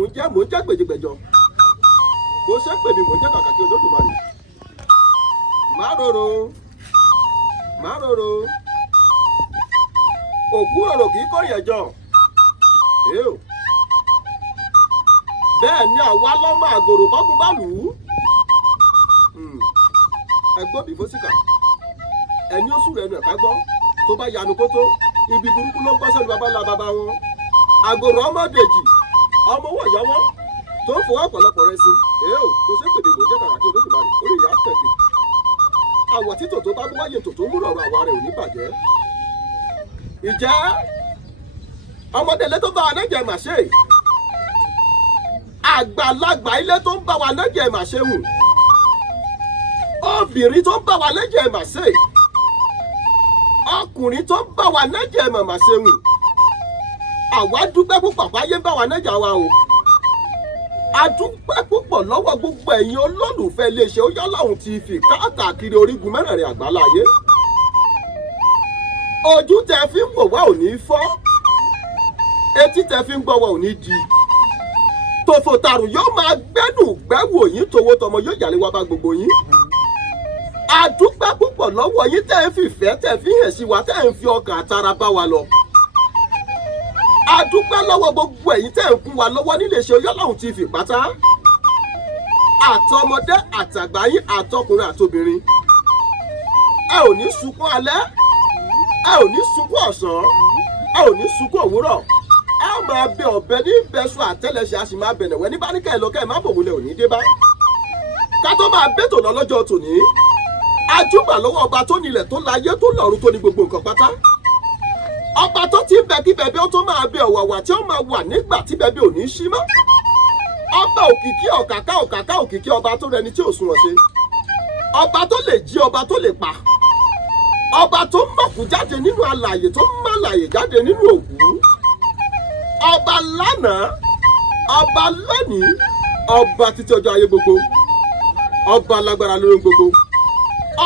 mò ń jẹ́ gbèjìgbèjọ bó ṣe pè mí mò ń jẹ́ kàkàkí Olódùmarè má rorò òkú ọ̀rọ̀ kì í kọ́ yẹn jọ bẹ́ẹ̀ ni àwa lọ́mọ àgòrò bọ́gùn bá lù ú ẹgbọ́n bí fósìkà ẹni ó sùn rẹ̀ nù ẹ̀ká gbọ́ tó bá yanu kó tó ibi burúkú ló ń bọ́ sẹ́nu babalá bàbá wọn àgòrò ọmọdèjì ọmọ wọ̀nyá wọn tó ń fọwọ́ ọ̀pọ̀lọpọ̀ rẹ sí kò sí pèdè mò ń jẹ́ kàkàkí Olódùmarè orí ìyá tẹ̀kẹ̀ àwọ̀ títò tó bá wáyé tòtò mú rọrùn àwa rẹ̀ ò ní bàjẹ́ ìjẹ́ ọmọdé tó bá wa lẹ́jẹ̀ mà ṣe àgbàlagbà ilé tó ń bá wa lẹ́jẹ̀ mà ṣe hù obìnrin tó ń bá wa lẹ́jẹ̀ mà ṣe ọkùnrin tó ń bá wa lẹ́jẹ̀ mà ṣe hù àwa dúpẹ́ púpọ̀ fáyé ń bá wa lẹ́jẹ̀ wa o a dúpẹ́ púpọ̀ lọ́wọ́ gbogbo ẹ̀yin olólùfẹ́ iléeṣẹ́ Oyalaun TV káàkiri orígun mẹ́rẹ̀ẹ̀rin àgbáláyé ojú tẹ fi ń wò wá ò ní fọ́ etí tẹ fi ń gbọ́ wá ò ní di tòfò tàrù yóò máa gbẹ́dù gbẹ́wò yín towó tọmọ yóò yàlé wá bá gbogbo yín a dúpẹ́ púpọ̀ lọ́wọ́ yín tẹ́ ń fìfẹ́ tẹ́ fi hàn sí wa tẹ́ ń fi ọkàn àtara bá wa lọ a dúpẹ́ lọ́wọ́ gbogbo ẹ̀yin tẹ́ ń kún wa lọ́wọ́ níléeṣẹ́ Oyalaun TV pátá àtọmọdé àtàgbà yín àtọkùnrin àtobìnrin ẹ ò ní sunkún alẹ́ ẹ ò ní sunkún ọ̀sán ẹ ò ní sunkún òwúrọ̀ ẹ ó máa bẹ ọ̀bẹ ní bẹ́sùn àtẹ́lẹsẹ̀ a sì máa bẹ̀nẹ̀ wẹ́ ní bá ní kẹ́ ẹ lọ kẹ́ ẹ má bòwúlẹ̀ òní dé bá ká tó máa bẹ́tò lọ lọ́jọ́ tòní ajúbà lọ́wọ́ ọba tó nílẹ̀ tó láyé tó lọ́run tó ní gbogbo nǹkan pátá ọba tó ti ń bẹ kí bẹbẹ ó tó máa bẹ ọ̀wàwà tí ó máa wà nígbà tí bẹbẹ ò ní ṣí mọ́ ọba òkìkí ọ̀kàká òkìkí ọba tó rẹni tí ò sunwọ̀n ṣe ọba tó lè jí ọba tó lè pa ọba tó mọ̀kú jáde nínú alààyè tó mọ̀ alààyè jáde nínú òkú ọba lánàá ọba lónìí ọba títí ọjọ́ ayé gbogbo ọba lágbára lórí gbogbo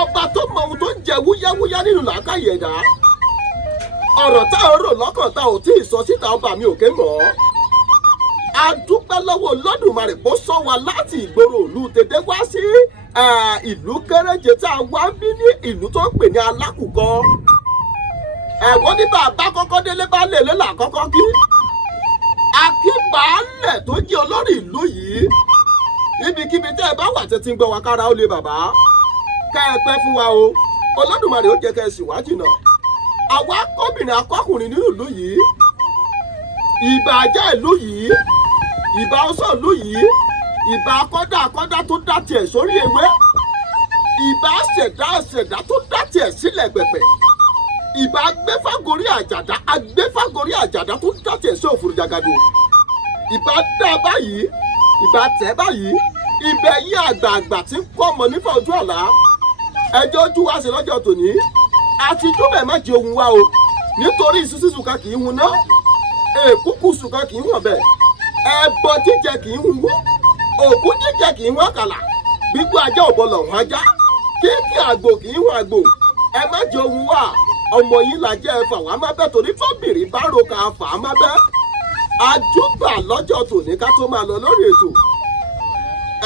ọba tó mọ ohun tó ń jẹ wúyáwúyá nínú làákàyè ẹ̀dá ọ̀rọ̀ tá ò rò lọ́kàn tá ò tí ì sọ síta ọba mi ò ké mọ̀ ọ́ a dúpẹ́ lọ́wọ́ Olódùmarè kó sọ wa láti ìgboro ìlú tètè wá sí ìlú kéréje tá a wá bí ní ìlú tó ń pè ní Alákùkọ ẹ̀wọ́n ní bàbá kọ́kọ́ délé bá lè lélà kọ́kọ́ kí akíbaálẹ̀ tó jẹ́ olórí ìlú yìí ibikíbi tẹ́ ẹ bá wà tẹ́tí ń gbọ́ wa kára ó lè bàbá kẹ́ ẹ pẹ́ fún wa o Olódùmarè ó jẹ́ kẹ́ ẹ sì wá jìnnà àwa akọ́bìnrin akọ́kùnrin nínú ìlú yìí ìbà ajá ìlú yìí ìbà ọsọ ìlú yìí ìbà akọ́dá tó dá tiẹ̀ sórí ewé ìbà àṣẹ̀dá tó dá tiẹ̀ sílẹ̀ pẹ̀pẹ̀ ìbà agbẹ́fàgorí àjàdá tó dá tiẹ̀ sí òfurufú jagado ìbà dá báyìí ìbà tẹ̀ báyìí ibẹ̀ yí àgbààgbà tí ń kọ́ ọmọ nífà ojú àlá ẹjọ́ ojú wa sí lọ́jọ́ tòní àti túbẹ̀ má jẹ ohun wa o nítorí ìsúsísù kan kì í hun ná èkúkú sùn kan kì í wọ̀n bẹ́ẹ̀ ẹbọ jíjẹ kì í hun wó òkú jíjẹ kì í hun àkàlà gbígbó ajá òbọlọ̀ hun ajá kíkì àgbò kì í hun àgbò ẹ má jẹ ohun wa ọmọ yìí là jẹ́ ẹfà wá má bẹ́ torí fọ́bìnrin bá ro ká fà á má bẹ́ àjúbà lọ́jọ́ tòní ká tó máa lọ lórí ètò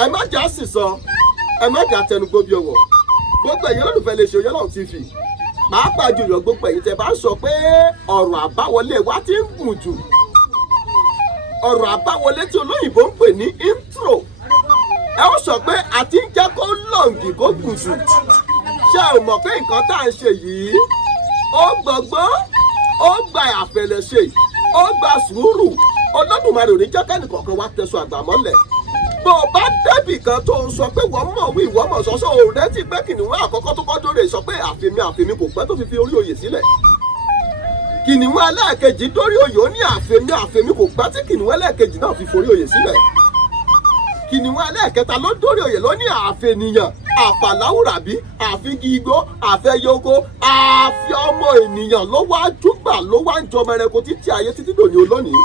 ẹ má jà sì sọ ẹ má jà tẹnugbó bí ọwọ́ gbogbo ẹ̀yin olùfẹ́ lè ṣe Oyalaun TV pàápàá jùlọ gbogbo ẹ̀yin tẹ́ bá sọ pé ọ̀rọ̀ àbáwọlé wa ti ń gùn jù ọ̀rọ̀ àbáwọlé tí olóyìnbó ń pè ní intro ẹ ó sọ pé àti ń jẹ́ kó lọ́ǹgì kó gùn jù ṣé o mọ̀ pé nǹkan tá à ń ṣe yìí ó gbọ̀ngbọ́n ó gba àfẹlẹ̀ṣe ó gba sùúrù Olódùmarè ò ní jẹ́ kẹ́nìkọ̀ọ̀kan wá tẹ̀sùn àgbà mọ́lẹ̀ bó o bá débì kan tó ń sọ pé wọ́n mọ̀ wí ìwọ́n mọ̀ sọ́sọ́ òun rẹ ti pé kìnìún àkọ́kọ́ tó kọ́ dóre sọ pé àfẹ́mi kò pẹ́ tó fi orí oyè sílẹ̀ kìnìún ẹlẹ́ẹ̀kejì dórí oyè ó ní àfẹ́mi kò pẹ́ tí kìnìún ẹlẹ́ẹ̀kejì náà fi forí oyè sílẹ̀ kìnìún ẹlẹ́ẹ̀kẹta ló dórí oyè ló ní àfẹ́nìyàn àfàláwùràbí àfigi igbó àfẹyoko àfi ọmọ ènìyàn ló wá júgbà ló wá ń jọmọ ẹranko títí ayé títí dòní olónìí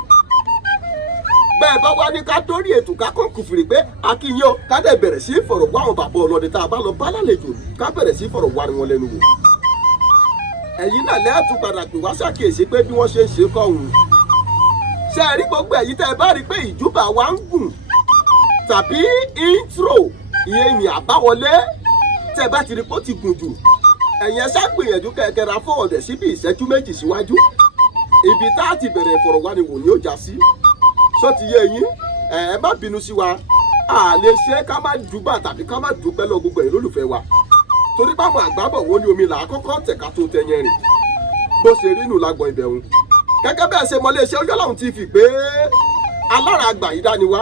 bẹ́ẹ̀ bá wá ní ká dórí ètò ká kàn kùfìrì pé akínyìn o ká dẹ̀ bẹ̀rẹ̀ sí fọ̀rọ̀ wá àwọn bàbá ọlọ́dẹ tá a bá lọ bá lálejò ká bẹ̀rẹ̀ sí fọ̀rọ̀ wá ni wọ́n lẹ́nu wò. ẹ̀yin náà lẹ́ẹ̀tún padà pè wá ṣàkíyèsí pé bí wọ́n ṣe ń ṣe kọ́ òun ṣe rí gbogbo èyí tẹ́ ẹ bá rí pé ìjúbà wa ń gùn tàbí intro ìyẹn ní àbáwọlé tẹ́ ẹ bá ti rí pé ó ti gùn jù ẹ̀yin ẹ ṣá gbìyànjú kẹ̀kẹ́ ra fọ́ọ̀dẹ̀ síbi ìṣẹ́jú méjì síwájú ibi tá a ti bẹ̀rẹ̀ ìfọ̀rọ̀wánilwò ni ó já sí sọ ti yé yín ẹ má bínú sí wa a lè ṣe ká má dùbà tàbí ká má dúpẹ́ lọ gbogbo ẹ̀yin olólùfẹ́ wa torí báwọn àgbàbọ̀ wọn ní omi là á kọ́kọ́ tẹ̀ka tó tẹ̀yẹ rìn bó ṣe rí nù lágbọ̀n ibẹ̀hún gẹ́gẹ́ bẹ́ẹ̀ ṣe mọ́lé iṣẹ́ Ọlọ́run ti fi pé alára àgbà yìí dání wá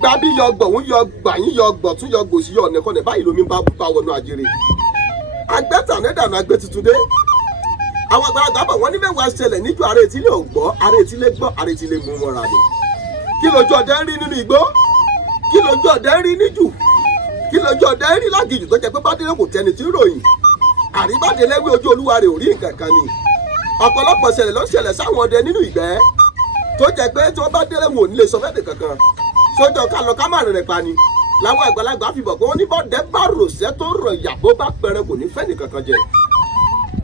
gba bí yọ gbọ̀hún yọ gbà yín yọ gbọ̀ tún yọ gbòsí yọ ọ̀nẹ́kọ̀nẹ́ báyìí lomi bá wọnú àjèrè agbẹ́ta nẹ́dànù agbẹ́ tuntun dé àwọn àgbàlagbà bọ̀ wọ́n ní mẹ́wàá ṣẹlẹ̀ níjọ ààrẹ etílé ògbọ́ ààrẹ etílé gbọ́ ààrẹ etílé mú wọn ra ni kí lójú ọdẹ ń rí nínú igbó kí lójú ọdẹ ń rí níjù kí lójú ọdẹ ń rí lágìjù tó jẹ pé bádélé kò tẹni tí ń ròyìn àríbádélé wí ojú olúwa rẹ̀ ò rí nǹkan kan ni ọ̀pọ̀lọpọ̀ ṣẹlẹ̀ ló ṣẹlẹ̀ sáwọn ọdẹ nínú ìgbẹ́ tó jẹ pé tí wọ́n bá délé wọn ò ní lè sọ fẹ́ẹ́ kankan sójọ ká lọ ká má rìnrìn pa ni làwọn àgbàlagbà fi bọ̀ pé wọ́n ní bọ́ọ̀dẹ́ bá ròṣẹ́ tó rọ̀ ìyàbó bá pẹrẹ kò ní fẹ́ẹ́ nìkankan jẹ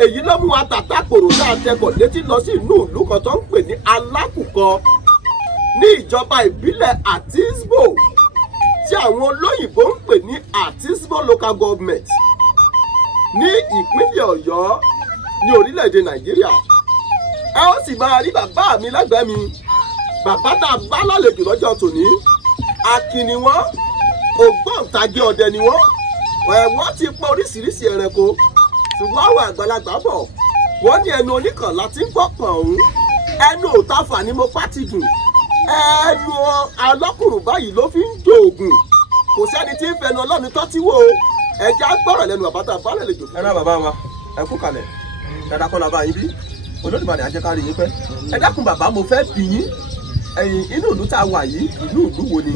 èyí ló mú wa tàtà kòrò náà tẹkọ̀ létí lọ sí inú ìlú kan tó ń pè ní Alákùkọ ní ìjọba ìbílẹ̀ Àtísbò tí àwọn olóyìnbó ń pè ní Àtísbò local government ní ìpínlẹ̀ Ọ̀yọ́ ní orílẹ̀-èdè Nàìjíríà ẹ ó sì máa rí bàbá mi lẹ́gbẹ̀ẹ́ mi bàbá tá a bá lálejò lọ́jọ́ tòní akin ni wọ́n ògbóǹtagì ọdẹ ni wọ́n ti pọ̀ oríṣiríṣi ẹranko ṣùgbọ́n àwọn àgbàlagbà bọ̀ wọ́n ní ẹnu oníkànlá tí ń gbọ́ pọ̀n ọ̀hún ẹnu òtafà ni mo pátì gùn ẹnu alọ́kùnrin báyìí ló fi ń do ògùn kò sẹ́ni tí ń fẹnu ọlọ́run tọ́tí wò ó ẹja gbọ́rọ̀ lẹ́nu àbátà balẹ̀ lè jò. ẹ rán bàbá wa ẹ kú kalẹ̀ dada kọ́ la bá yín bí Olódùmarè àjẹkárí yín pẹ́ ẹ dákun bàbá mo fẹ́ bí yín ẹ̀yin inú ìlú tá a wà yìí ìlú wo ni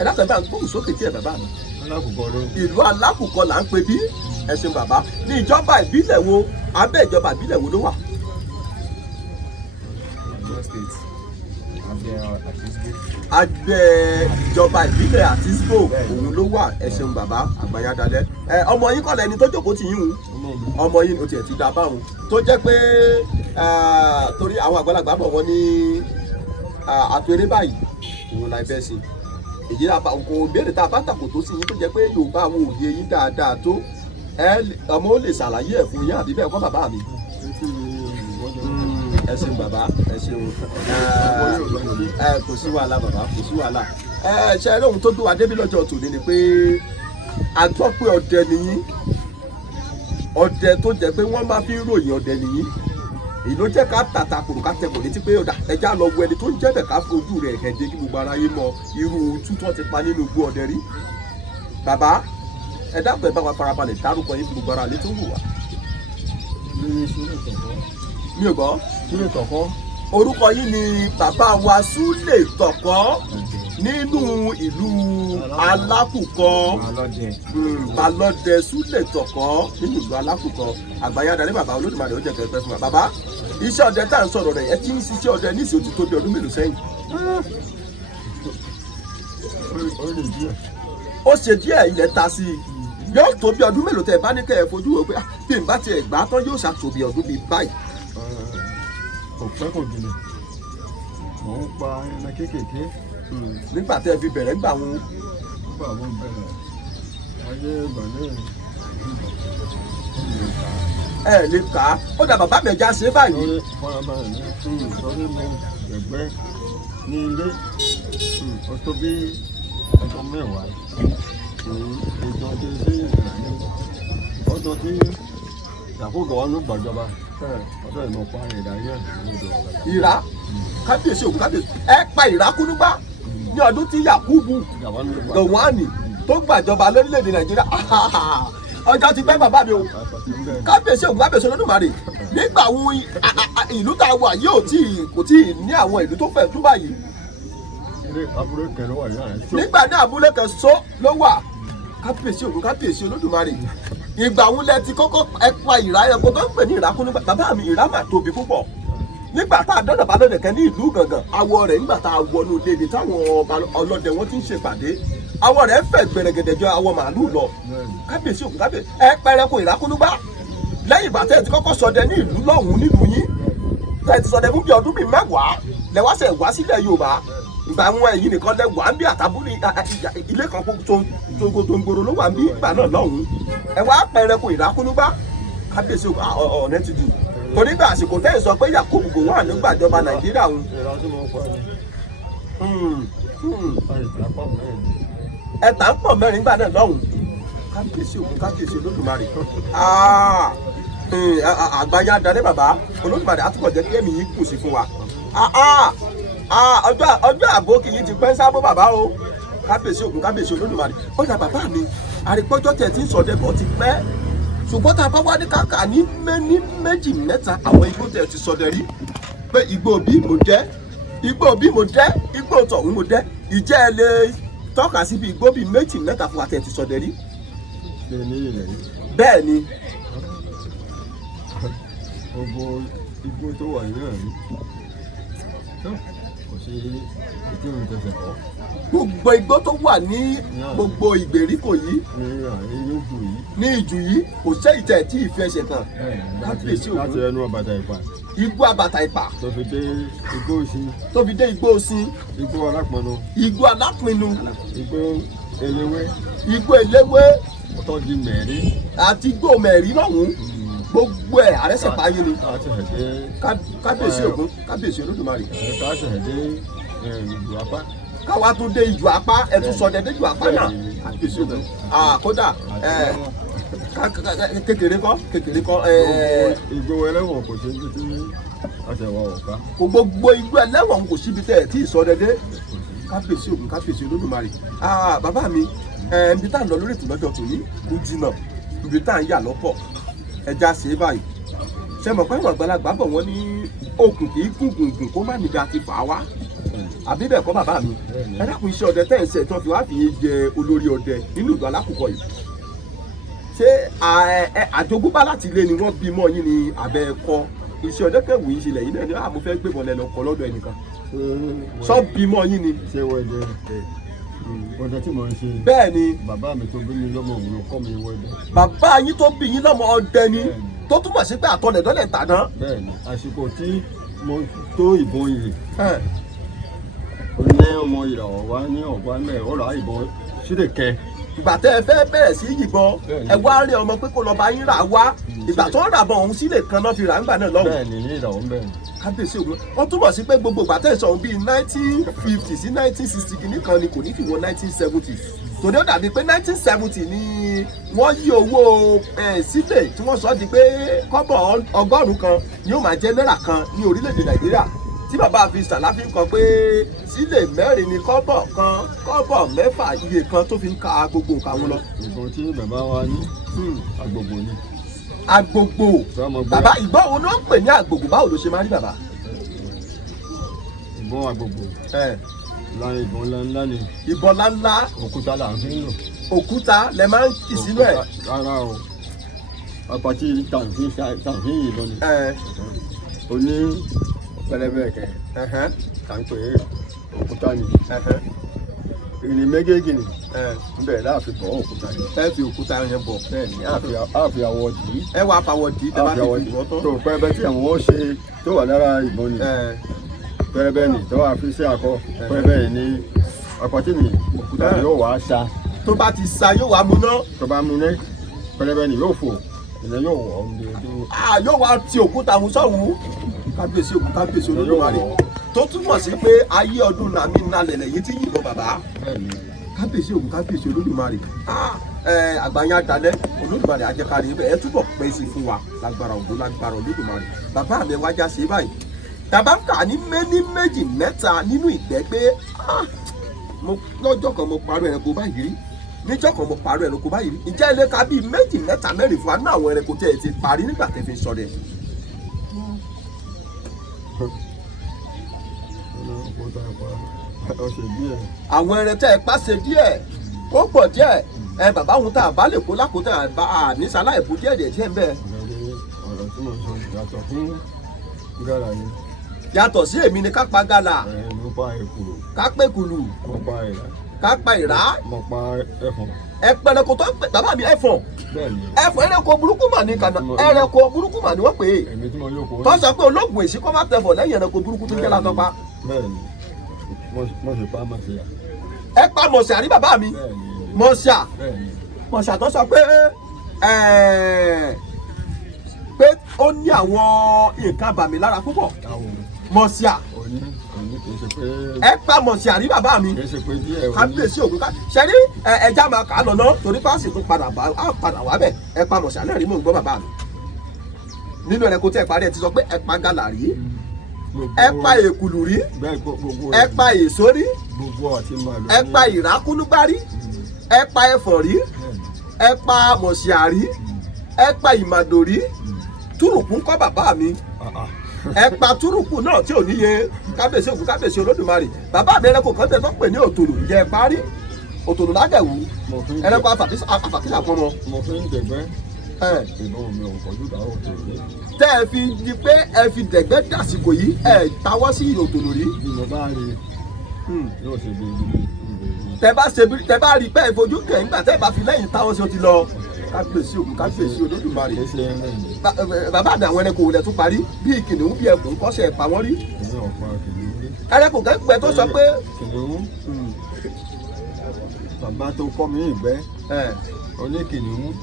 ẹ dákun bá ń gbóhùn sókè tí ẹ bàbá mi. ìlú Alákùkọ là ń pè bí ẹ ṣeun bàbá ní ìjọba ìbílẹ̀ wo abẹ́ ìjọba ìbílẹ̀ wo ló wà. Abẹ́ ìjọba ìbílẹ̀ Àtísbò òun ló wà ẹ ṣeun bàbá àgbáyádalẹ̀ ọmọ yín kọ́ lẹni tó jókòó tì yín hùn ọmọ yín ó tiẹ̀ ti dá báwọn tó jẹ́ pé torí àwọn àgbàlagbà bọ̀ wọ́n ní àtúrẹ́ báyìí òun la ẹbẹ̀ sí èyí kò béèrè tá a bá tàkò tó sí yín tó jẹ́ pé Yorùbá àwọn òye yín dáadáa tó ọmọ ó lè ṣàlàyé ẹ̀ fún yín àbí bẹ́ẹ̀ kọ́ bàbá mi. ẹ ṣeun bàbá ẹ ṣeun kò sí wàhálà bàbá kò sí wàhálà ṣe é lóhun tó dún wa débi lọ́jọ́ tòní ni pé a gbọ́ pé ọdẹ nìyí ọdẹ tó jẹ́ pé wọ́n máa fi ń ròyìn ọdẹ nìyí èyí ló jẹ́ ká tàtà kòrò ká tẹkọ̀ létí pé ọ̀dà ẹja lọ wo ẹni tó ń jẹ́bẹ̀ ká fojú rẹ̀ hẹ̀dẹ̀ kí gbogbo aráyé mọ irú tútọ́ ti pa nínú igbó ọdẹ rí bàbá ẹ dákun ẹ bá wa farabalẹ̀ dárúkọ yín fún gbogbo ara lé tó wù wá. mi ò gbọ́. Súlè Tọ̀kọ́. orúkọ yín ni bàbá wa Súlè Tọ̀kọ́ nínú ìlú Alákùkọ Balọ́dẹ Súlè Tọ̀kọ́ nínú ìlú Alákùkọ àgbáyádalẹ̀ bàbá Olódùmarè ó jẹ́ kẹ́ pẹ́ fún wa bàbá iṣẹ́ ọdẹ tá à ń sọ̀rọ̀ rẹ̀ ẹ ti ń ṣiṣẹ́ ọdẹ ní ìsìn ó ti tó bí ọdún mélòó sẹ́yìn. ó ṣe díẹ̀ ilẹ̀ ta sí i yóò tó bí ọdún mélòó tẹ́ ẹ bá ní kẹ́ ẹ fojú wò pé bí n bá tiẹ̀ gbà tán yóò ṣàtòbí ọdún bíi báyìí. kò pẹ́ kò dùn mò ń pa ẹran kéékèèké. nígbà tẹ́ ẹ fi bẹ̀rẹ̀ gbà wọn. nígbà wọn bẹ̀rẹ̀ ayé ìgbà náà ẹ lè kà á ó dà bàbá mi ẹja ṣe báyìí. lórí fọlábàrẹ̀ ní sọrí mo gbẹ̀gbẹ́ ní ilé ó tó bí ọdún mẹ́wàá ètò ọdún sí ìlànà ọdún tí ìdàkúgọ̀ wa ló gbàjọba ọdún ìmọ̀ pa ìdáyẹ̀ ìrà kábíyèsí òkú kábíyèsí ẹ pa ìrà kúnúgbà ní ọdún tí Yakubu Gowon tó gbàjọba lórílẹ̀‐èdè Nàìjíríà ọjọ́ ti pẹ́ bàbá mi o kábíyèsí òkú kábíyèsí Olódùmarè nígbà wo ìlú tá a wà yóò kò tí ì ní àwọn ìlú tó fẹ̀ tó báyìí. abúlé kan ló wà yára ẹ̀ tó. nígbà náà abúlé kan só ló wà kábíyèsí òkú kábíyèsí Olódùmarè ìgbà wo lẹ ti kọ́kọ́ ẹ pa ìrà ẹranko tó ń pè ní ìrà kúnúgbà bàbá mi ìrà máa tóbi púpọ̀ nígbà tá a dọ́dọ̀ bá lọ́dẹ̀ kẹ́ ní ìlú gangan awọ rẹ̀ nígbà tá a wọnú ilé ni táwọn ọlọ́dẹ wọn ti ń ṣèpàdé awọ rẹ̀ fẹ̀ gbẹ̀rẹ̀gẹ̀dẹ̀ jọ awọ màálù lọ kábíyèsí òkú kábíyèsí ẹ pẹrẹko ìrà kúnúgbà lẹ́yìn ìgbà tẹ́ ẹ ti kọ́kọ́ ṣọdẹ ní ìlú lọ́hùn-ún nílùú yín tẹ́ ti ṣọdẹ fún bí ọdún bíi mẹ́wàá lẹ́wọ́sẹ̀ wá sílẹ̀ Yorùbá ìgbà wọn ẹ̀yìn nìkan lẹ wà ń bí àtàbúrò ilé kan tó ń gbòòrò ló wà ń bí ìgbà náà lọ́hùn-ún ẹ wá pẹ̀rẹ̀ kò ìrákúnúbá kábíyèsí ọ̀nà ti dùn torí gbà àsìkò tẹ́ ẹ̀ sọ pé Yakubu Gowon ló gbàjọba Nàìjíríà ń. ẹ̀ta ń pọ̀ mẹ́rin gbà náà lọ́hùn-ún kábíyèsí òkun kábíyèsí Olódùmarè àgbáyá darí bàbá Olódùmarè àtúbọ̀ jẹ́ kí ẹ̀mí yìí kù sí fún wa ọjọ́ àbò kì í ti pẹ́ sábó bàbá o kábíyèsí òkun kábíyèsí Olódùmarè ọjà bàbá mi àrípọ́jọ́ tẹ̀ tí ń sọdẹ́bọ̀ ti pẹ́ ṣùgbọ́n tá a bá wá ní kàkà ní méjì mẹ́ta àwọn igbó tẹ̀ ti sọdẹ rí pé igbó bí mo dẹ́ igbó bí mo dẹ́ igbó tọ̀hún mo dẹ́ ìjẹ́ ẹ lè tọ́ka síbi igbó bíi méjì mẹ́ta fún wa tẹ̀ ti sọdẹ rí. bẹ́ẹ̀ ni. gbogbo igbó tó wà ní náà rí kò sí ètò ìtẹ̀sẹ̀ kọ́. gbogbo igbó tó wà ní gbogbo ìgbèríko yìí ní ìjù yìí kò sẹ́yìn tẹ̀ tí ìfẹsẹ̀ kan kábíyèsí òkun láti ẹnu àbàtà ìpà igbó àbàtà ìpà tó fi dé igbó òsín tó fi dé igbó òsín igbó alápinnu igbó alápinnu igbó eléwé igbó eléwé tó di mẹ̀rí àti igbó mẹ̀rí lọ́hùn gbogbo ẹ̀ àrẹ́sẹ̀ páyé ni kábíyèsí òkun kábíyèsí Olódùmarè. káṣẹ̀ dé ìlú apá káwa tó dé ìjù apá ẹtù sọdẹ dé ìjù apá náà kábíyèsí òkun kódà kékeré kọ́. igbó ẹlẹ́wọ̀n kò ṣe é tí àtẹ̀wọ̀ ọ̀ká. gbogbo igbó ẹlẹ́wọ̀n kò síbi tẹ̀ tí ìsọdẹ dé kábíyèsí òkun kábíyèsí Olódùmarè. bàbá mi ibi tá à ń lọ lórí ètò lọ́jọ́ tòní kò jìnnà ibi tá à ń yà lọ́pọ̀ ẹja ṣe é báyìí ṣe mọ̀ pé àwọn àgbàlagbà bọ̀ wọ́n ní okùn kì í gùngùngùn kó má níbi àti fà á wá àbí bẹ́ẹ̀ kọ́ bàbá mi ẹ dákun iṣẹ́ ọdẹ tẹ́ ẹ̀ ń ṣe tí wọ́n fi wá fi jẹ olórí ọdẹ nínú ìlú alákùkọ yìí ṣé àjogúnbá láti ilé ni wọ́n bímọ yín ni àbẹ́ ẹ̀kọ́ iṣẹ́ ọdẹ kẹwù yìí ṣẹlẹ̀ yìí náà ni mo fẹ́ gbébọn lẹ́nu ọkọ̀ lọ́dọ̀ ẹnìkan sọ bímọ yín ni. ṣé wẹ́ẹ́dẹ́ ọdẹ tí mo ń ṣe. bẹ́ẹ̀ ni bàbá mi tó bí mi lọ́mọ òun ló kọ́ mi wẹ́ẹ́dẹ́. bàbá yín tó bí yín lọ́mọ ọdẹ ni tó túmọ̀ sí pé àtọ̀lẹ̀dọ́lẹ̀ tàná. bẹ́ẹ̀ni àsìkò tí mo tó ìbọn yìí ó ní ọmọ ìràwọ̀ wá ní ọ̀gbá náà ó rà ìbọn sílẹ̀ kẹ. ìgbà tẹ́ ẹ fẹ́ bẹ̀rẹ̀ sí yìnbọn ẹ wá rí ọmọ pé kó lọ bá yín rà wá ìgbà tó ń rà bọ̀ ọ̀hún sílẹ̀ kan náà fi rà ńgbà náà lọ́hùn. bẹ́ẹ̀ni ní ìràwọ̀ bẹ́ẹ̀ni. kábíyèsí òun ó túmọ̀ sí pé gbogbo ìgbà tẹ́ ẹ sọ̀rọ̀ bíi 1950 sí 1960 kìíní kan ni kò ní fi wọ 1970 tòní ó dàbí pé 1970 ni wọ́n yí owó sílẹ̀ tí wọ́n sọ di pé kọ́bọ̀ ọgọ́rùn-ún kan yóò máa jẹ́ náírà kan ní orílẹ̀-èdè Nàìjíríà tí bàbá fi sàláfí kan pé sílẹ̀ mẹ́rin ni kọ́bọ̀ kan kọ́bọ̀ mẹ́fà iye kan tó fi ń ka gbogbo nǹkan wọn lọ. ìbọn tí bàbá wa ní agbogbo ni. agbogbo bàbá ìbọn wo ló ń pè ní agbogbo báwo ló ṣe máa rí bàbá. ìbọn agbogbo láyé ìbọn ńláńlá ni. ìbọn ńláńlá. òkúta là ń fi ń lò. òkúta lẹ máa ń kì sínú ẹ. rárá o apàtì tàǹfì ìbọn ni. o ní pẹlẹbẹ kẹ kà ń pè é òkúta ni. ìrìn méjèèjì ni bẹ́ẹ̀ láàfin bọ̀ òkúta ni. ẹ fi òkúta yẹn bọ̀. bẹ́ẹ̀ni àfi àwọ̀ dì í. ẹ wá fàwọ̀ dì í tẹ́ bá ti fi bọ̀ tán. tó pẹlẹbẹ tí àwọn ó ṣe tó wà lára ìbọn ni. pẹlẹbẹ ni tó wà fi sí akọ pẹlẹbẹ yìí ni àpàtì ni òkúta ni yóò wá sa. tó bá ti sa yóò wá múná. tó bá múná pẹlẹbẹ ni yóò fò ìyẹn yóò wọ ọmọdé ojú. yóò wá ti òkúta mú sọ́hún kábíyèsí òkú kábíyèsí Olódùmarè tó túmọ̀ sí pé ayé ọdún nàmí nalẹ̀lẹ̀ yìí ti yìnbọn bàbá kábíyèsí òkú kábíyèsí Olódùmarè àgbáyé àdálẹ́ Olódùmarè àjẹkárí ibẹ̀ ẹ túbọ̀ pẹ́ sí fún wa lágbára ògbó lágbára Olódùmarè bàbá mi wájà sí báyìí tàbá ń kà ní méjì mẹ́ta nínú ìgbẹ́ pé lọ́jọ́ kan mo parọ́ ẹranko báyìí rí níjọ́ kan mo parọ́ ẹranko báyìí rí ìjẹ́ ilé ka bíi méjì mẹ́ta mẹ́rin fún wa ní àwọn ẹranko tẹ́ ẹ ti parí nígbà tẹ́ fi sọdẹ. àwọn ẹran tẹ́ ẹ pa ṣe díẹ̀ ó pọ̀ díẹ̀ bàbá òun tá a bá lè kó lákòótá àníṣàlá ìbú díẹ̀ díẹ̀ ń bẹ. ọ̀rọ̀ tí mo sọ yàtọ̀ fún gàlà ni. yàtọ̀ sí èmi ni ká pa gàlà. mo pa èkùrò. ká pé kùlù. mo pa ẹ̀rà. ká pa ìrá. mo pa ẹfọ̀n. ẹranko tó ń pè bàbá mi ẹfọ̀n. ẹfọ̀n ẹranko burúkú mà ní kànáà ẹranko burúkú mà ní wọ́n pè é. èmi tí mo yóò kó. tó sọ pé ológun èsì kọ́ má tẹ̀fọ̀ lẹ́yìn ẹranko burúkú tó jẹ́ látọ́pa. bẹ́ẹ̀ni mo sì pa mọ̀ṣíà. ẹ pa mọ̀ṣíà rí bàbá mi. mọ̀ṣíà tó sọ pé ó ní àwọn nǹkan àbàmì lára púpọ̀. mọ̀ṣíà ẹ pa mọ̀ṣíà rí bàbá mi. kábíyèsí ògùn ká ṣẹ́rí ẹja máa kà á lọ náà torí pàṣẹ tó padà wá bẹ̀ ẹ pa mọ̀ṣíà náà rí mò ń gbọ́ bàbá mi. nínú ẹranko tí ẹ parí ẹ ti sọ pé ẹ pa gàlà rí ẹ pa èkùlù rí ẹ pa èso rí ẹ pa ìrákúnúgbá rí ẹ pa ẹfọ̀n rí ẹ pa mọ̀ṣíà rí ẹ pa ìmàdò rí túrùkù ńkọ́ bàbá mi ẹ pa túrùkù náà tí ò níye kábíyèsí ògùn kábíyèsí olódùmarè bàbá mi ẹranko kan tẹ tó pè ní òtòlù jẹ ẹ parí òtòlù lágẹ̀wù ẹranko àfàkísà pọn mọ. mo fi ń dẹ̀gbẹ́ ìbọn mi ò kọjú dáwọ́ òtòlù. tẹ́ ẹ fi di pé ẹ fi dẹ̀gbẹ́ dàsìkò yìí ẹ tawọ́ sí òtòlù rí. bí mo bá rí yóò ṣe bí tẹ́ bá rí pé ìfojú kẹ̀ nígbà tẹ́ ẹ bá fi lẹ́yìn táwọn ṣe ó ti lọ kábíyèsí ògùn kábíyèsí olódùmarè. bàbá mi àwọn ẹranko wò lẹ tún parí bí kìnìún bí ẹkùn kọ́sẹ̀ pa wọ́n rí. ẹranko kẹ́gbẹ́ tó sọ pé. bàbá tó kọ́ mi ìgbẹ́ oníkìnìún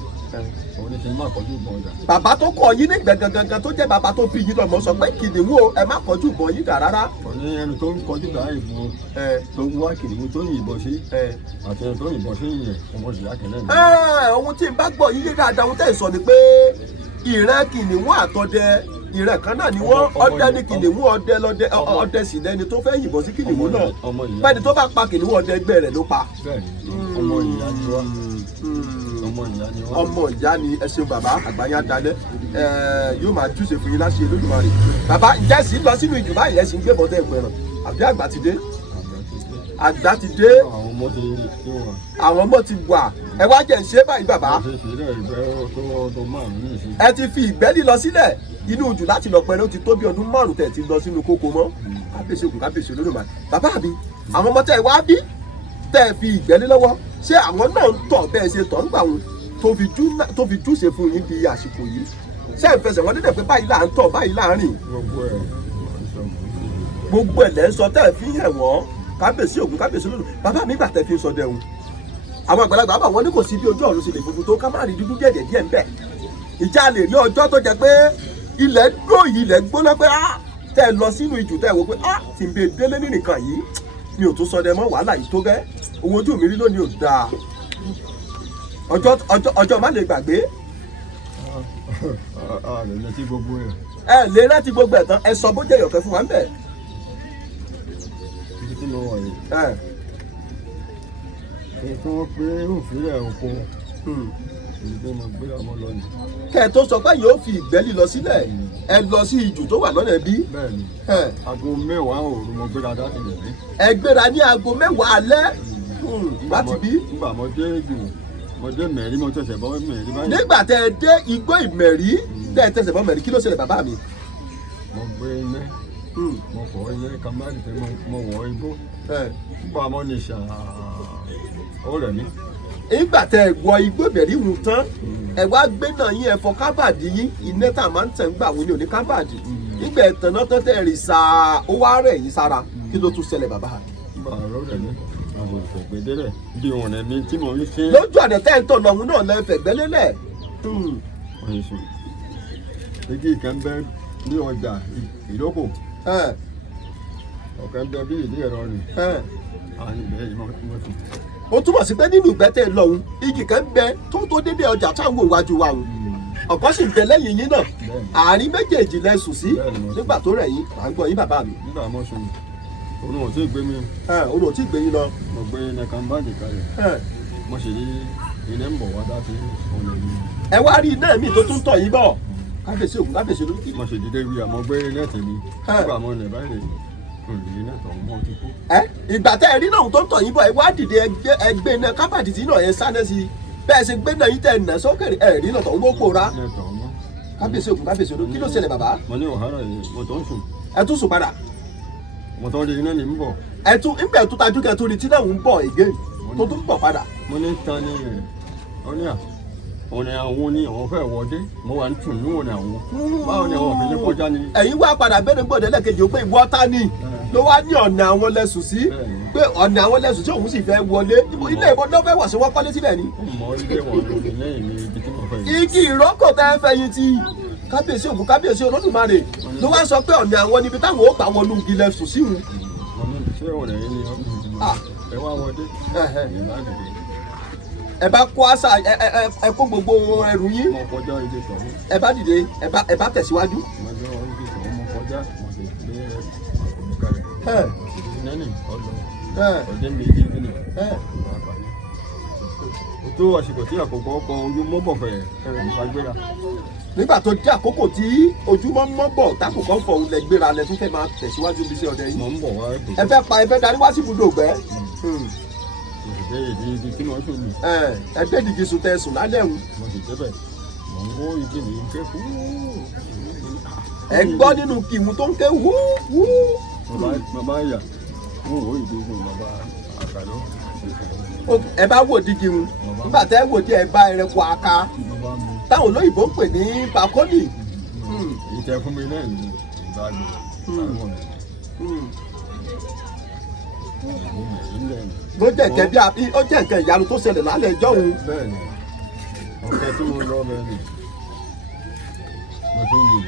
òun ni kì í má kọjú ìbọn ọjà. bàbá tó kọ yín ní gbẹ̀gàngàn tó jẹ́ bàbá tó bí yín lọ́mọ sọ pé kìnìún o ẹ má kọjú ìbọn yín dà rárá. òní ẹni tó ń kọjú dà ìbọn tó ń wá kìnìún tó ń yìnbọn sí àti ẹni tó ń yìnbọn sí yìnyẹn ọmọ ìyá kẹlẹ́ mi. ohun tí n bá gbọ́ yíyé dáadáa ohun tẹ́ ì sọ ni pé ìran kìnìún àtọdẹ ìran kan náà ni wọ́n ọdẹ ní kìnìún ọdẹ lọdẹ ọdẹ sì lẹni tó fẹ́ yìnbọn sí kìnìún náà bẹ́ẹ̀ni tó bá pa kìnìún ọdẹ ẹgbẹ́ rẹ̀ ló pa. ọmọ ìyá ni wá. ọmọ ìyá ni ẹ ṣeun bàbá àgbáyé dalẹ yóò máa júṣe fún yín láṣẹ Olódùmarè bàbá ǹjẹ́ sì ń lọ sínú ìjù báyìí ẹ sì ń gbé bọ́tẹ́ ìpẹ̀ràn àbí àgbà ti dé àgbà ti dé àwọn ọmọ ti wà ẹ wá jẹ́ ń ṣe báyìí bàbá ẹ ti fi ìgbẹ́ lílọ sílẹ̀ inú ìjù láti lọ pẹ̀lú ó ti tó bí ọdún 5 tẹ̀ ti lọ sínú kókó mọ́ kábíyèsí ògùn kábíyèsí Olódùmarè bàbá mi àwọn ọmọ tẹ̀ wá bí tẹ̀ fi ìgbẹ́ lé lọ́wọ́ ṣé àwọn náà ń tọ̀ bẹ́ẹ̀ ṣe tọ̀ ń gbà wọn tó fi júṣe fún yín di àsìkò yìí ṣé ẹ fẹsẹ̀ wọn dédé pé báyìí là ń tọ̀ báyìí là ń rìn. gbogbo ẹ̀ lẹ́ ń sọ tẹ́ ẹ fi ń hẹ̀ wọ́n kábíyèsí ògùn kábíyèsí Olódùmarè bàbá mi gbà tẹ́ fi ń sọ dẹ̀hùn. àwọn àgbàlagbà bá wọn ní kò sí bí ojú ọ̀run ṣe lè funfun tó ká má rí dúdú díẹ̀ díẹ̀ ń bẹ̀. ìjà lè rí ọjọ́ tó jẹ pé ilẹ̀ dúró yìí ilẹ̀ gbóná pé tẹ́ ẹ lọ sínú ìjù tẹ́ ẹ wò pé tí n bẹ délé nìkan yìí mi ò tún sọ dẹ mọ́ wàhálà yìí tó gẹ́ owó ojú mi rí lónìí ò dáa ọjọ́ má lè gbàgbé. lè rántí gbogbo ẹ̀. ẹ lè rántí gbogbo ẹ̀ tán ẹ sọ bó jẹ́ ìyọ̀kẹ́ fún wa ń bẹ̀. títí tí mo wọ̀ yìí. kí wọ́n pé òfìrẹ́ oko èyí tó mọ̀ gbé ọmọ lọ ni. kẹ́ ẹ tó sọ pé yóò fi ìgbẹ́ lílọ sílẹ̀ ẹ lọ sí ìjù tó wà lọ́nà bí. bẹ́ẹ̀ni aago 10 òru mo gbéra láti lè rí. ẹ gbéra ní aago 10 alẹ́ láti bí. nígbà mo dé jù mo dé mẹ̀rí mo tẹ̀sẹ̀ bọ́ mẹ̀rí báyìí. nígbà tẹ ẹ dé igbó ìmẹ̀rí tẹ ẹ tẹ̀sẹ̀ bọ́ mẹ̀rí kí ló ṣẹlẹ̀ bàbá mi. mo gbé iná mo fọ iná kamari tẹ mo wọ igbó nígbà mo ní ṣá ó rẹ̀ mí. nígbà tẹ ẹ wọ igbó ìmẹ̀rí wù tán ẹ wá gbé náà yín ẹ fọ kábàdì yín iná tá a máa ń tẹ̀ ń gbà wọ́n ní òní kábàdì nígbà ẹ̀tàn náà tán tẹ̀ rì sáà ó wá rẹ̀ yín sára kí ló tún ṣẹlẹ̀ bàbá mi. nígbà ọ̀rọ̀ rẹ̀ mí àwọn ìfẹ̀gbẹ́dẹ́rẹ̀ di ọ̀nà mi tí mo ń ṣe. lójú ọ̀nà tẹ́ ń tọ̀ lọ́hún náà lẹ́ fẹ̀gbẹ́lélẹ̀. igi kan bẹ ní ọjà ìlókò ọ̀kan bẹ bí ìdí ẹ̀rọ rẹ̀ àní bẹ́ẹ̀ yìí mo sùn. ó túmọ̀ sí pé nínú ìgbẹ́ tẹ́ lọ́hún igi kan bẹ tó dédé ọjà táwọn ìwájú wa hùn ọ̀kan sì ń bẹ lẹ́yìn yín náà àárín méjèèjì lẹ sùn sí nígbà tó rẹ̀ yín à ń gbọ́ yín bàbá mi. nígbà mo sùn òun ò tí ì gbé mi. òun ò tí ì gbé yín lọ. mo gbé iná kan báàgì kalẹ̀. mo sì rí iná ń bọ̀ wá láti ọ̀nà mi. ẹ wá rí iná mi tó tún tọ̀ yín bọ̀ kábíyèsí ògùn kábíyèsí lókè. mo sì dìde wí àmọ́ gbé iná tèmi. nígbà mo nẹ̀ báyìí òǹdí iná tọ̀ mọ́ ti kú. ìgbà tẹ́ ẹ rí náà tó ń tọ̀ yín bọ̀ ẹ wá dìde ẹgbẹ́ iná kábàdì tí náà yẹn sáná sí bẹ́ẹ̀ ṣe gbé náà yín tẹ̀ nà sókè ẹ̀ rí náà tọ̀ ń gbó pòórá. kábíyèsí ògùn kábíyèsí lókè kí ló ṣẹlẹ̀ bàbá. mo ní wàhálà yìí mo tó ń sùn. ẹ tún sùn padà. mo tọ́ di iná ní ń bọ̀. ẹ̀tún ìgbà tó tajú kẹ́ tó rí tí náà ń bọ̀ again tó tún bọ̀ padà. mo ní ta ni ọ ní à ọ̀nà àwọn ní àwọn fẹ́ wọdé mo wà ń tún ní ọ̀nà àwọn báwo ni àwọn òfin kọjá ni. ẹ̀yin wá padà bẹ́ẹ̀ gbọ́dọ̀ lẹ́kẹ̀jì ó pé ìwọ ta ni ló wá ní ọ̀nà àwọn lẹ́sùn sí pé ọ̀nà àwọn lẹ́sùn tí òun sì fẹ́ wọlé ilé ìbọn ló fẹ́ wọ̀ sí wọ́n kọ́lé síbẹ̀ ni. mo ilé wọn lórí lẹ́yìn mi ibi tí mo fẹ́ yìí. igi ìrókò tẹ́ fẹ̀yìn tì kábíyèsí ògùn kábíyèsí olódùmarè ló wá sọ pé ọ̀nà àwọn níbi táwọn ó gbà wọnú igi lẹ́sùn sí wọn. ṣé ọ̀nà yìí ni ẹ wá wọdé ẹ bá kó àṣà ẹ kó gbogbo ẹrù yín mo kọjá ilé tọ̀hún. ẹ bá dìde ẹ bá tẹ̀síwájú. mo jọ ilé tọ̀hún mo kọjá mo sì gbé ọkùnrin kalẹ̀. nẹ́ẹ̀nì ọlọ ọdẹ méjì nínú tó àsìkò tí àkókò ọkọ̀ ojú mọ́bọ̀ fẹ̀ ìfagbéra. nígbà tó dé àkókò tí ojúmọ́ mọ́ bọ̀ tákùkọ́ fọ̀ òun lẹ gbéra lẹ tún fẹ́ máa tẹ̀síwájú bí iṣẹ́ ọdẹ yìí. mo ń bọ̀ wá ẹ fẹ́ darí wá sí ibùdó ògbẹ́. ibi tí wọ́n sùn mí. ẹ dé ìdíje sùn tẹ sùn lálẹ́ òun. mo sì débẹ̀ mo ń wó ibi ní ké fún. ẹ gbọ́ nínú kìmù tó ń ké wú wú. bàbá yà ń wó ibi fún bàbá àkàlọ́. ẹ bá wò dígí wọn nígbà tẹ́ wò dí ẹ bá ẹrẹ́kọ aka táwọn olóyìnbó ń pè ní bakoni. ìtẹ̀ fún mi náà ní ìbáàgbé àwọn ló jẹ́ nǹkan bí ó jẹ́ nǹkan ìyanu tó ṣẹlẹ̀ lálẹ́ ẹjọ́ òun. bẹ́ẹ̀ni ọ̀kẹ́ tí mo lọ bẹ́ẹ̀ ni mo tún yìí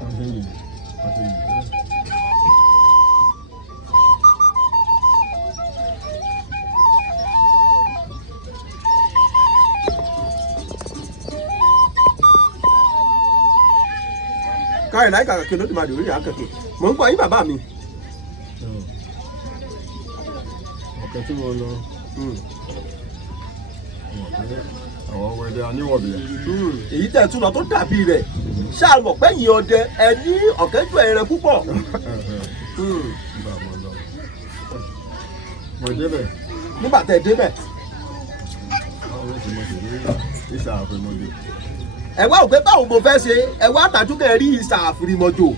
mo tún yìí mo tún yìí. káyọ̀ láì kàkà kí ló ti máa dòrí àkàkẹ́ mò ń gbọ́ yín bàbá mi. ọ̀kẹ́ tí mo lọ àwọn wẹ̀dẹ̀ aníwọ̀bìlẹ̀. èyí tẹ̀ tún lọ tó dàbí rẹ̀ ṣáà mọ̀ pé yín ọdẹ ẹ ní ọ̀kẹ́jọ ẹran púpọ̀. mo débẹ̀. nígbà tẹ̀ débẹ̀. báwo ló ti mọ̀ sí ní ìṣà àfẹ́mọ́dé. ẹ wá òpé báwo mo fẹ́ ṣe ẹ wá tàjú kẹ́ rí ìṣà àfìrìmọ̀jò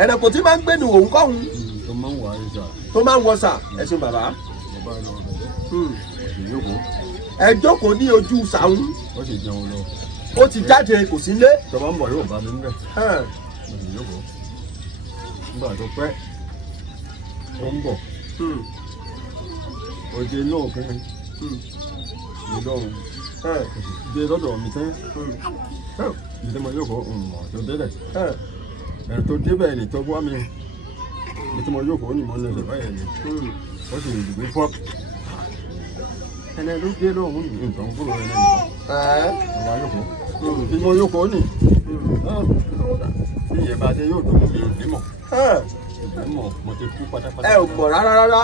ẹranko tí máa ń gbé ní òun kọ́hún. tó máa ń wà ìṣà. tó máa ń wọ ṣà ẹ ṣeun bàbá. bàbá lọ rẹ̀ yóò ẹ jókòó ní ojú sàún. ó sì jẹun lọ. ó ti jáde kò sí lé. tó bá ń bọ̀ yóò bá mi níbẹ̀. ó sì yóò nígbà tó pẹ́ ó ń bọ̀. òde náà kẹ́ ìlọrin dé lọ́dọ̀ mi tẹ́ ìdí mo yóò kọ́ tó délẹ̀ ẹ̀rọ tó débẹ̀ ní tó wá mi ìdí mo yóò kọ́ ní mo lè báyìí ni ó sì gbé fọ́ ẹni ló dé lọ́hùn nǹkan fúnra ẹni nìkan ọba yóò kọ́ ìdí mo yóò kọ́ ní bí ìyẹn bá dé yóò dùn mí ìdí mọ̀ mo ti kú pátápátá. ẹ ò mọ̀ rárá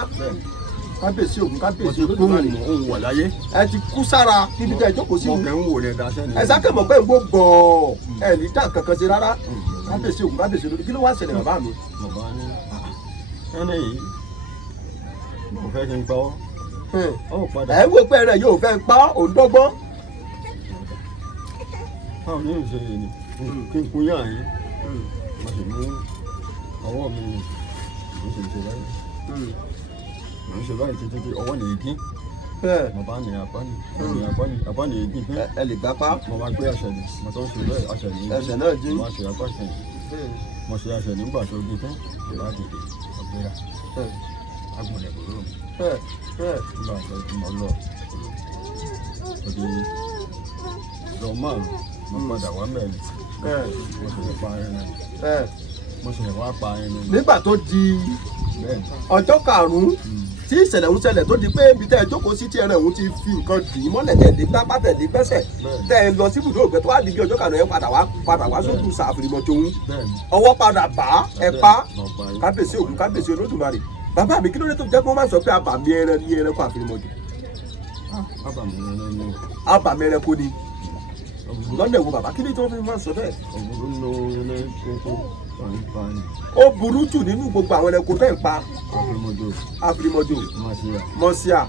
kábíyèsí ògùn kábíyèsí olódùmarè òun wà láyé. ẹ ti kú sára níbi tẹ́ ẹ jókòó sí. mo kẹ́ ń wò ní ẹ̀dá sẹ́ni. ẹ sákẹ́ mọ̀ pé ń gbó gbọ̀ọ̀ ẹ ní dá kankan ṣe rárá kábíyèsí ògùn kábíyèsí olódùmarè kí ló wá ṣẹlẹ̀ bàbá mi. bàbá ní ẹni yìí mo fẹ́ kí n pa ọ́. ẹ wò pé ẹrẹ yóò fẹ́ pa òun dọ́gbọ́n. báwo ni ìṣe yìí ni kí n kú yá yín mo sì mú ọwọ́ mi mo sì ṣe báyìí mo ń ṣe báyìí títí tí ọwọ́ nìyí dín bàbá ní apá nìyí dín pé ẹ lè gbá pa. mo máa gbé àṣẹ ni mo tó ń ṣe bẹ́ẹ̀ àṣẹ nìyí ẹsẹ̀ náà dín. mo máa ṣe apá ṣe mo ṣe àṣẹ nígbà tó dín tán láti dè ọgbẹ́ra agbọ̀nẹ̀ kò lóòrùn nígbà tó ti mọ̀ lọ òde lọ márùn mo padà wá mẹ́rin mo sì lè pa ẹran mo sì lè wá pa ẹran. nígbà tó di ọjọ́ karùn-ún tí ìṣẹ̀lẹ̀ ń ṣẹlẹ̀ tó di pé ibi tẹ́ ẹ jókòó sí tí ẹran òun ti fi nǹkan dì í mọ́lẹ̀ tẹ̀lé gbápá tẹ̀lé gbẹ́sẹ̀ tẹ́ ẹ lọ sí ibùdó ògbẹ́ tó wá di bí ọjọ́ karùn-ún ẹ padà wá sójú sàfìrìmọ̀jò òun ọwọ́ padà bá ẹ pa kábíyèsí ògùn kábíyèsí olódùmarè bàbá mi kí ló dé tó jẹ́ pé wọ́n máa ń sọ pé abàmì ẹran ní ẹranko àfìrìmọ̀jò. abàmì ẹranko ni lọ́nà ìwọ bàbá kí ni tí wọ́n fi máa ń sọ bẹ́ẹ̀. ó burú jù nínú gbogbo àwọn ẹranko tẹ́ ń pa. àfìrìmọ̀jò mọ́síà.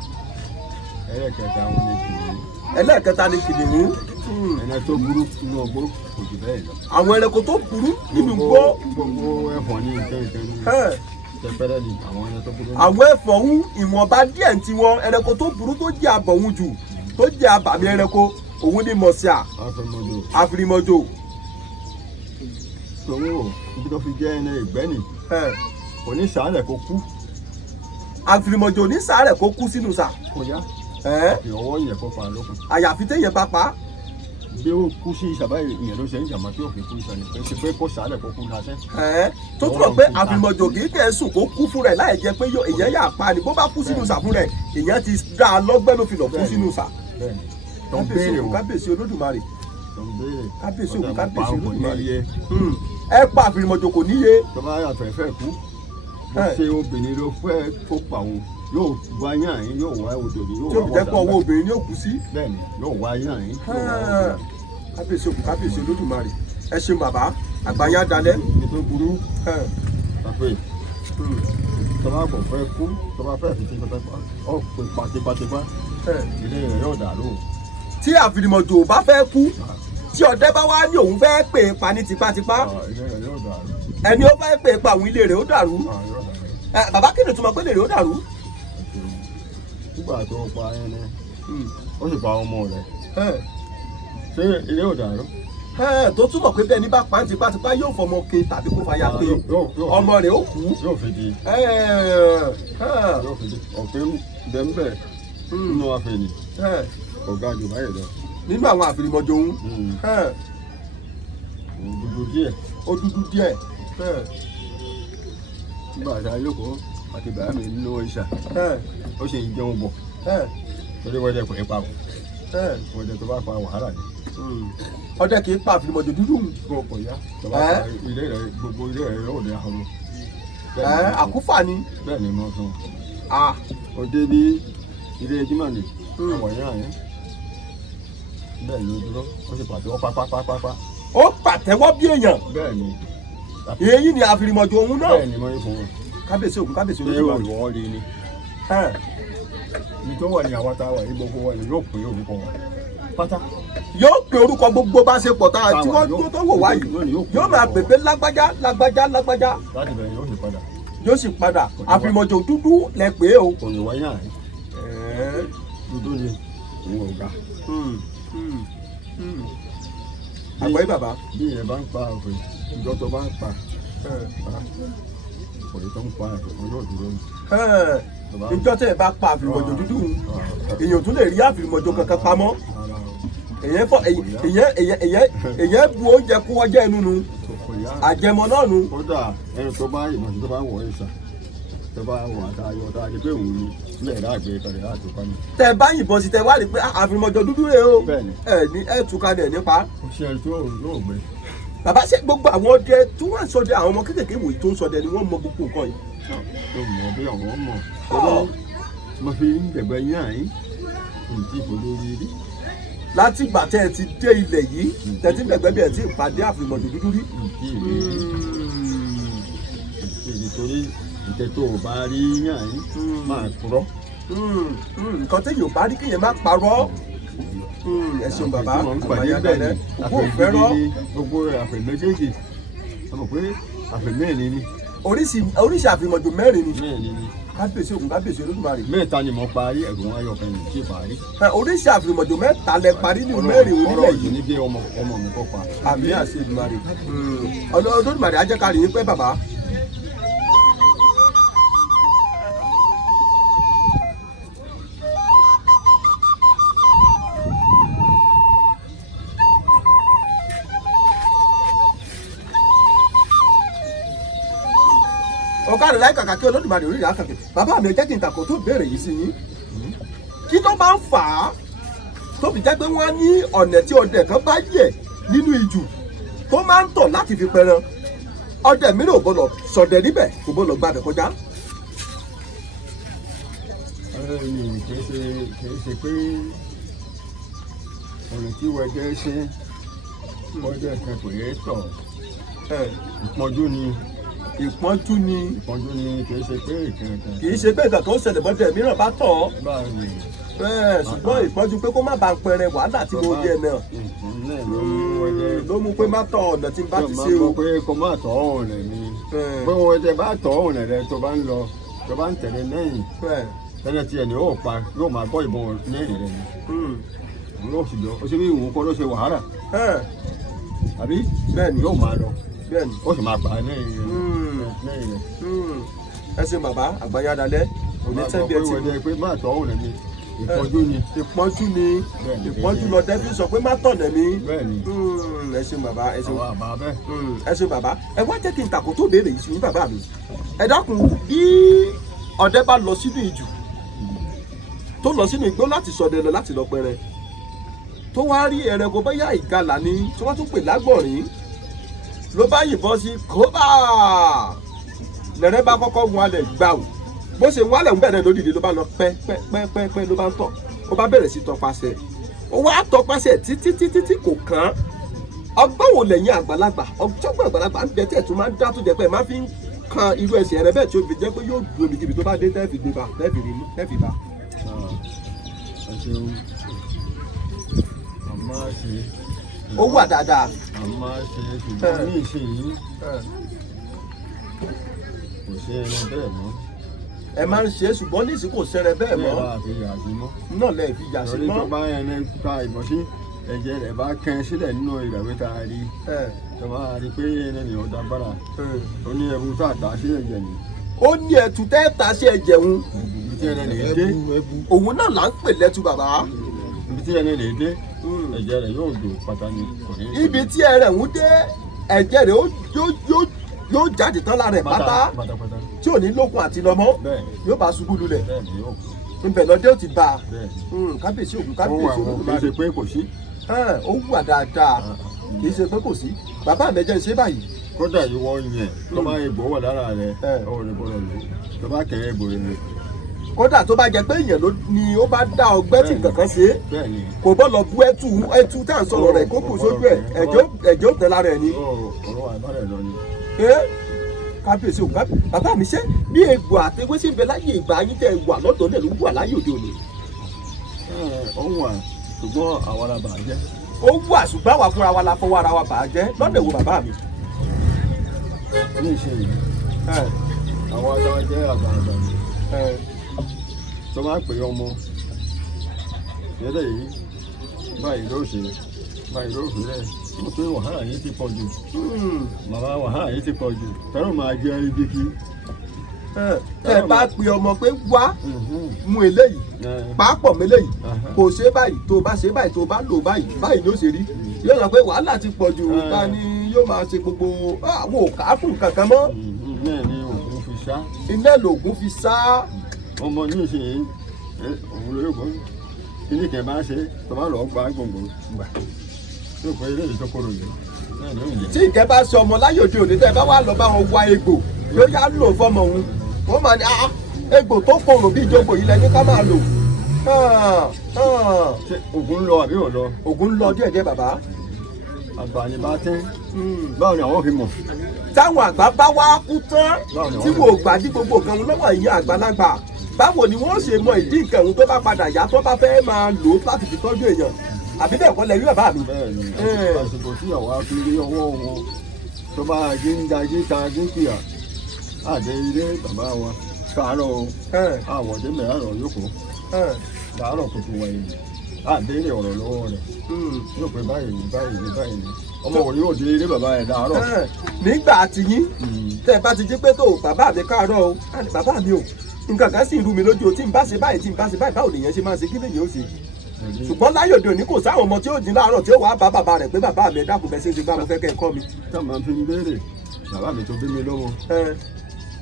ẹlẹ́ẹ̀kẹta wọn ni kìnìún. ẹlẹ́ẹ̀kẹta ni kìnìún. ẹni tó burú nínú ọgbó kò jù bẹ́ẹ̀ lọ. àwọn ẹranko tó burú nínú gbó. gbogbo ẹ̀fọn ní ìkẹ́kẹ́ ní tẹpẹ́rẹ́ ni àwọn ẹni tó burú. àwọn ẹ̀fọn ń ìwọ̀nba díẹ̀ ń tiwọn ẹranko tó burú tó jẹ́ àbọ̀hún jù tó jẹ́ àbàmì ẹranko òun ni mọ̀síà àfìrìmọ̀jò. tòun ò ibi tó fi jẹ́ ẹni ìgbẹ́ nì kò ní sàárẹ̀ kó kú. àfìrìmọ̀jò ní sàárẹ̀ kó kú sínú sà. kò yá ìyọwọ́ yẹn kó pa lókun. àyàfi téèyàn bá pa á. bí ó kú sí ìṣàbá ìyẹn ló ṣe ń jàmbá tí òfin kú ìṣàlẹ̀ pé ṣe pé kó sàárẹ̀ kó kú lásán. tó túbọ̀ pé àfìrìmọ̀jò kì í kẹ́ sùn kó kú fún rẹ̀ láì jẹ́ pé èèyàn yà pa ni bó bá kú sínú sà fún rẹ̀ èèyàn ti dá a lọ́gbẹ́ ló fi lọ kú sínú sà. kábíyèsí olódùmarè kábíyèsí òkú kábíyèsí olódùmarè ẹ pa àfìrìmọ̀jò kò níye. tó bá yàtọ̀ ẹ̀fẹ́ kú bó ṣe obìnrin ló fẹ́ kó pa òun yóò wá yàn yín yóò wá odò ní yóò wá wọ́dà. tí o jẹ́ pé ọwọ́ obìnrin ni ó kú sí. bẹ́ẹ̀ni yóò wá yàn yín. kábíyèsí òkú kábíyèsí olódùmarè ẹ ṣeun bàbá àgbáyá dalẹ̀. ètò burú àfẹ́ tó bá bọ̀ fẹ́ kú tó bá fẹ́ fi ti pẹpẹ ọ pé pàtipàtipá ilé rẹ̀ yóò dà lóhùn. tí àfìrìmọ̀jò bá fẹ́ kú tí ọdẹ bá wá ní òun fẹ́ pè é pa ní tipátipá ẹni ó fẹ́ pè é pa àwọn ilé rẹ̀ ó dàrú. bàbá kí ni ìtumọ̀ pé ilé rẹ̀ ó dàrú. nígbà tó pa ẹni ó sì pa ọmọ rẹ̀ ṣé ilé ò dàrú. tó túmọ̀ pé bẹ́ẹ̀ ní bá pa ní tipátipá yóò fọmọ ke tàbí kó fàyà pé ọmọ rẹ̀ ó kú. yóò fi di ọ̀pẹ bẹ́ẹ̀ nínú àfẹ̀yìn ọ̀gá jù báyìí lọ. nínú àwọn àfìrìmọ̀jò òun. dúdú díẹ̀. ó dúdú díẹ̀. nígbà tá a yókò àti bàá mi nínú ìṣà ó sì ń jẹun bọ̀ torí wọ́n jẹ́ kò ní pa bọ̀ wọ́n jẹ́ tó bá pa wàhálà ni. ọdẹ kì í pa àfìrìmọ̀jò dúdú. kò yá tó bá pa ilé rẹ̀ gbogbo ilé rẹ̀ yóò ní ahoro. àkúfà ni. bẹ́ẹ̀ ni mo sọ. òde ní ilé jimá ni àwọn yẹn àyẹn bẹ́ẹ̀ ni ó dúró ó sì pàtẹ́wọ́ pápápápá. ó pàtẹ́wọ́ bí èèyàn. bẹ́ẹ̀ ni. èyí ni àfìrìmọ̀jò òun náà. bẹ́ẹ̀ ni mo ní fún wọn. kábíyèsí òkú kábíyèsí olódùmarè. ṣé ìwọ rí ni. ní tó wà ní àwọn táwa yìí gbogbo wọn ni yóò pè orúkọ wọn pátá. yóò pè orúkọ gbogbo bá ṣe pọ̀ tá a tí wọ́n tó wò wá yìí yóò máa pèpè lágbájá lágbájá lágbájá. láti bẹ̀rẹ̀ yóò sì padà. yóò sì padà àfìrìmọ̀jò dúdú lẹ pé o. kò ní wáyà rẹ̀ dúdú ni òun ò ga. àgbáyé bàbá. bí ìyẹn bá ń pa òfin ìjọ tó bá ń pa òye tó ń pa ẹ̀fọ́ yóò dúró ni. ìjọ tẹ̀ bá pa àfìrìmọ̀jò dúdú èèyàn tún lè rí àfìrìmọ̀jò kankan pamọ́. èèyàn bu oúnjẹ kú ọjọ́ inú nu àjẹmọ náà nu. kódà ẹni tó bá ìmọ̀ tó bá wọ̀ ẹ́ sà tó bá wọ̀ àtàyọ̀ àtàyè pé òun ni ilé ìdá àgbẹ̀ kàlẹ́ láti pa ni. tẹ bá yìnbọn sí tẹ wá rí pé àfìrìmọ̀jò dúdú rèé o ẹ túká dẹ̀ nípa. kò sí ẹni tó yóò gbé. bàbá ṣe gbogbo àwọn ọdẹ tí wọ́n ń ṣọdẹ àwọn ọmọ kéékèèké wòye tó ń ṣọdẹ ni wọ́n mọ gbogbo nǹkan yìí. ó mọ bí àwọn mọ torí mo fi ń dẹ̀gbẹ́ yín àyín ìdí ìfòlórí rí. láti ìgbà tẹ́ ẹ ti dé ilẹ̀ yìí tẹ́ ti dẹ̀gbẹ́ bí ẹ ti pàdé àfìrìmọ̀jò dúdú rí. nítorí ìtẹ́ tó o bá rí yàn yín máa kúrọ́. nǹkan tẹ́yìn ò bá rí kéèyàn má parọ́. ẹ ṣeun bàbá àgbàyà bẹ̀rẹ̀ òkú òfẹ́rọ́. gbogbo àfẹ̀ méjèèjì ọmọ pé àfẹ̀ mẹ́rin ni. oríṣi àfìrìmọ̀jò mẹ́rin ni. mẹ́rin ni. kábíyèsí ògùn kábíyèsí olódùmarè. mẹ́ta ni mo parí ẹ̀gbọ́n ayọ̀ kan yìí tí ì parí. oríṣi àfìrìmọ̀jò mẹ́ta lẹ parí ní mẹ́rin onílẹ̀ yìí. ní bí ọmọ mi kọ́ pa. àmì àṣẹ Olódùmarè. Olódùmarè á jẹ́ ká rí yín pẹ́ bàbá. ọ̀gá rẹ̀ láì kàkà kí Olódùmarè orí rẹ̀ á kàkẹ́ bàbá mi jẹ́ kí n tàkó tó béèrè yìí sí yín kí tó máa ń fà á tó fi jẹ́ pé wọ́n á ní ọ̀nà tí ọdẹ kan bá yẹ̀ nínú ijù tó máa ń tọ̀ láti fi pẹran ọdẹ mìíràn ò gbọdọ̀ ṣọdẹ níbẹ̀ kò gbọdọ̀ gbàbẹ̀ kọjá. kìí ṣe pé ọ̀nà tí wọ́n jẹ́ ṣe ọdẹ kan kò yẹ tọ̀ ìpọ́njú ni. ìpọ́njú ni. ìpọ́njú ni kì í ṣe pé ìkẹ̀kẹ̀. kì í ṣe pé nǹkan kan ó ṣẹlẹ̀ bọ́dẹ̀ mìíràn bá tọ̀ ọ́. báyìí. ṣùgbọ́n ìpọ́njú pé kó má bàa pẹrẹ wàhálà tí mo jẹ náà. ló mú pé má tọ̀ ọ̀nà tí n bá ti ṣe o. pé kó má tọ̀ ọ̀nà ni. pé wọ́n ẹ̀jẹ̀ bá tọ̀ ọ̀nà rẹ tó bá ń lọ tó bá ń tẹ̀lé lẹ́yìn. tẹ́lẹ̀ tiẹ̀ ni yóò pa yóò máa bọ́ ìbọn lẹ́yìn rẹ ni. yóò sì lọ ó ṣe bí ìwọ̀n kọ́ ló ṣe wàhálà. àbí bẹ́ẹ̀ni yóò máa lọ bẹ́ẹ̀ni ó sì máa pa lẹ́yìn rẹ. ẹ ṣe bàbá àgbáyádalẹ òní tẹ́bí ẹ ti mú. pé má tọ̀ ọ̀nà ni ìpọ́njú ni. ìpọ́njú ni ìpọ́njú lọ dẹ́bí sọ pé má tọ̀nà mi. bẹ́ẹ̀ni. ẹ ṣe bàbá ẹ ṣe bàbá bẹ́ẹ̀. ẹ ṣe bàbá ẹ wá jẹ́ kí n tàkó tó béèrè yìí sí ní bàbá mi. ẹ dákun bí ọdẹ bá lọ sínú ìjù tó lọ sínú igbó láti ṣọdẹ lọ láti lọ pẹrẹ tó wá rí ẹranko bóyá ìgalà ni tí wọ́n tún pè lágbọ̀nrín ló bá yìnbọn sí kóbá lẹ́rẹ́ bá kọ́kọ́ wọn alẹ̀ gbà wò bó ṣe wọn alẹ̀ ń bẹ̀rẹ̀ lódìdí ló bá lọ pẹ́ ló bá ń tọ̀ ó bá bẹ̀rẹ̀ sí tọpasẹ̀ ó wá tọpasẹ̀ títí kò kàn ọgbọ́n wo lẹ́yìn àgbàlagbà ọjọ́gbọ́n àgbàlagbà ń bẹ tẹ̀ tó máa ń dá tó jẹ pé ẹ máa fi ń kan irú ẹsẹ̀ rẹ bẹ́ẹ̀ tí ó fi jẹ́ pé yóò dúró níbi tó bá dé tẹ́ẹ̀fì gbé bá tẹ́ẹ̀fì bá. ó wà dáadáa. àmọ́ ṣe ṣùgbọ́n ní ìsinyìí kò ṣe ẹran bẹ́ẹ̀ mọ́. ẹ máa ń ṣe é ṣùgbọ́n ní ìsìn kò ṣẹrẹ bẹ́ẹ̀ mọ́. bẹ́ẹ̀ bá fi yà sí mọ́. náà lẹ́ẹ̀ fi yà sí mọ́. lórí tó bá ẹni ká ìbọn sí ẹ̀jẹ̀ rẹ̀ bá kẹ́ sílẹ̀ nínú ìràwé tá a rí. tó bá rí pé ẹni ò dágbára ó ní ẹ̀bùn tó àtà sí ẹ̀jẹ̀ ni. ó ní ẹ̀tù tẹ́ẹ̀ta sí ẹ̀jẹ̀ òun. ibi tí ẹni lè dé. òun náà là ń pè lẹ́tù bàbá. ibi tí ẹni lè dé ẹ̀jẹ̀ rẹ̀ yóò dò pàtàkì. ibi tí ẹrẹ̀ ń dé ẹ̀jẹ̀ rẹ̀ yóò jáde tán lára ẹ̀ pátá tí ò ní lókun àti lọ́mọ yóò bá ṣubú lulẹ̀ ibẹ̀ lọ́dẹ ó ti bá kábíyèsí ògùn kábíyèsí ògùn kì í ṣe pé kò sí. ó wà dáadáa kì í ṣe pé kò sí bàbá mi jẹ́ ṣe báyìí. kódà ìwọ yẹn tó bá egbò wà lára rẹ ọwọ́ rẹ gbọ́dọ̀ lò tó bá kẹ́ egbò rẹ. kódà tó bá jẹ pé èèyàn ni ó bá dá ọgbẹ́ tí nǹkan kan ṣe kò bọ́ lọ bú ẹtù tá à ń sọ̀rọ̀ rẹ̀ kó kù sójú ẹ̀ ẹ̀jẹ̀ ó tẹ̀ lára ẹ̀ ni. ọ̀rọ̀ àbálẹ̀ lọ ni. kábíyèsí ògùn bàbá mi ṣe bí egbò àtẹwé sí ń bẹ láyé ìgbà yín tẹ wà lọ́dọ̀ náà ló wà láyé òde òní. ó wà ṣùgbọ́n àwa la bà á jẹ́. ó wà ṣùgbọ́n àwa fúnra wa la fọwọ́ ara wa bà á jẹ́ lọ́dọ̀ wo bàbá mi. ní ìṣe yìí àwọn àtàwọn jẹ́ àgbàlagbà mi tó máa ń pè ọmọ yẹ́dẹ̀ yìí báyìí ló ṣe báyìí ló fi rẹ̀ mo pé wàhálà yìí ti pọ̀ jù bàbá wàhálà yìí ti pọ̀ jù tẹ́lọ̀ máa jẹ́ ibi kí. tẹ́ bá pe ọmọ pé wá mú eléyìí pàápọ̀ mélèyìí kò ṣe báyìí tó bá ṣe báyìí tó bá lò báyìí ló ṣe rí yóò sọ pé wàhálà ti pọ̀ jù ta ni yóò máa ṣe gbogbo àwọn òkàákùn kankan mọ́. iná ni òògùn fi sá. iná lòògùn fi sá. ọmọ ní ìsìn òun ló yóò kọ́ kíní kẹ̀ bá ṣe tó bá lọ́ọ́ gba gbòǹgbò gbà yóò pẹ́ ilé ìtọ́kọ̀rọ̀ yìí. tí ìkẹ́ bá ṣe ọmọ láyé òde òní tẹ́ bá wà lọ bá wọn wá egbò yóò yá lò fọmọ òun wọ́n máa ní egbò tó korò bí ìjọba yìí lẹ́ni ká máa lò. ṣé ògùn ń lọ àbí ò lọ. ògùn ń lọ díẹ̀díẹ̀ bàbá. àgbà ni bá tẹ́ báwo ni àwọn fi mọ̀. táwọn àgbà bá wá kú tán tí wò gbàdí gbogbo nǹkan lọ́wọ́ ìyẹn àgbàlagbà báwo ni wọ́n ṣe mọ ìdí nǹkan òun tó bá padà yá tó bá fẹ́ máa lò láti fi tọ́jú èèyàn àbí bẹ́ẹ̀ kọ́ lẹ́yìn bàbá mi. bẹ́ẹ̀ni àsìkò tí àwa fi rí ọwọ́ wọn tó bá jí ń da jí ta jí kìá àdé ilé bàbá wa káàárọ̀ àwọ̀dé mẹ́rànlọ́ yòókù káàárọ̀ kòtò wẹ̀yìn àbẹ̀rẹ̀ ọ̀rọ̀ lọ́wọ́ rẹ̀ yóò pé báyìí ní báyìí ní báyìí ní ọmọ wò yóò dé ilé bàbá rẹ̀ láàárọ̀. nígbà àtìyín tẹ́ bá ti jí pé tó bàbá mi káàárọ̀ o bàbá mi o nǹkan kan sì ń rú mi lójú o tí n bá ṣe báyìí báwo lèèyàn ṣe máa ṣe kí lèèyàn ó ṣe ṣùgbọ́n láyé òde òní kò sáwọn ọmọ tí ó jí láàárọ̀ tí ó wàá bá bàbá rẹ̀ pé bàbá mi dákun bẹ́ẹ̀ ṣe ṣe gbá mo fẹ́ kẹ́ ẹ kọ́ mi. tá a máa fi ń béèrè bàbá mi tó bí mi lọ́wọ́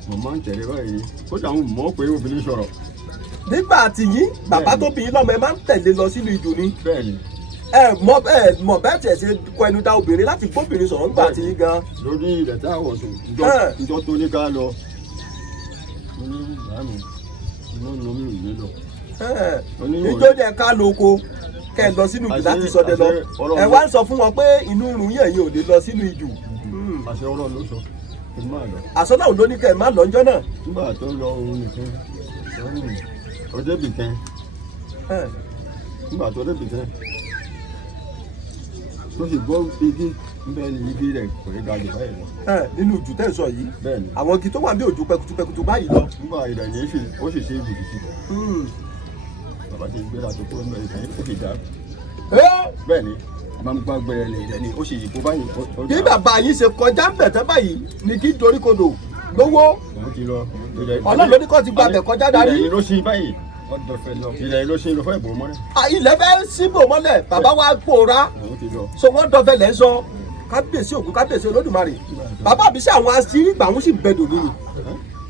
mo máa ń tẹ̀lé báyìí kódà àwọn mọ̀ pé obìnrin sọ̀rọ̀. nígbà tí yín bàbá tó bí yín lọ́mọ ẹ máa ń tẹ̀lé lọ sínú ìjù ni. bẹ́ẹ̀ni. ẹ mọ̀ bẹ́ẹ̀ tiẹ̀ ṣe kọ ẹnu dá obìnrin láti gbóbìnrin sọ̀rọ̀ nígbà tí yín gan. lórí ilẹ̀ tá a wọ̀ tó ìjọ tó ní ká lọ. ìjọ jẹ ká lóko kẹ ẹ lọ sínú ìjù láti sọdẹ lọ ẹ wá ń sọ fún wọn pé inú rùn yẹn yìí ò lè lọ sínú ìjù. àṣẹ ọ̀rọ̀ ló sọ. àsọlá òun ló ní kẹ́ ẹ má lọ ńjọ́ náà. nígbà tó lọ òun nìkan ó débì kan nígbà tó débì kan tó sì gbọ́ igi bẹ́ẹ̀ ni igi rẹ̀ kò ní ga jù báyìí lọ. nínú ojú tẹ́ ń sọ yìí bẹ́ẹ̀ni àwọn igi tó wà ní ojú pẹkutu báyìí lọ. nígbà ilẹ̀ yìí ó sì ṣe ibùdó sí i. bàbá ti gbéra tó kúrò nígbà yìí ó sì dá. bẹ́ẹ̀ni máa ń gbàgbé rẹ̀ ni ó sì yìí kó báyìí. bí bàbá yìí ṣe kọjá ń bẹ̀ tẹ́ báyìí ni kí doríkodò lówó. òun ti lọ. ọlọ́run ló ní kó ti gba bẹ̀ kọjá darí. ilẹ̀ yìí ló ṣí báyìí ilẹ̀ yìí ló ṣí ló fẹ́ bò mọ́lẹ̀. ilẹ̀ fẹ́ síbò mọ́lẹ̀ bàbá wa pòórá so wọ́n dọ̀fẹ́ lẹ́ sọ kábíyèsí ògún kábíyèsí olódùmarè bàbá mi ṣé àwọn àṣírí ìgbà wọn sì bẹ dòní ni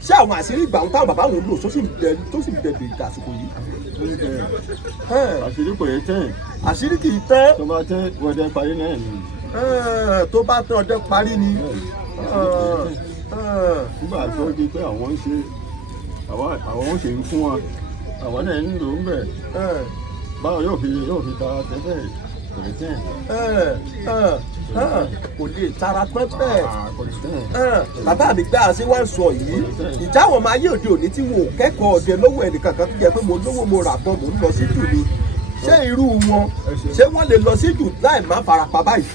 ṣé àwọn àṣírí ìgbà wọn táwọn bàbá wọn lò tó sì bẹ dè àsìkò yìí. àṣírí kò yẹ tẹ́ àṣírí kì í tẹ́. tó bá tẹ́ ọdẹ parí náà ni. tó bá tẹ́ ọdẹ parí ni. nígbà tó di pé àwọn ń ṣe àwọn ń ṣe fún wa àwọn náà ń lò ń bẹ̀ báwo yóò fi ta tẹ́tẹ́ kò lè tẹ́. kò lè tara pẹ́pẹ́. bàbá mi gbá àṣẹ wá ń sọ yìí ìjà àwọn ọmọ ayé òde òní tí wọn ò kẹ́kọ̀ọ́ ọdẹ lọ́wọ́ ẹnìkan kan tó jẹ́ pé mo lówó mo rà bọ́ mo ń lọ sí jù ni ṣé irú wọn ṣé wọ́n lè lọ sí jù láì má farapa báyìí.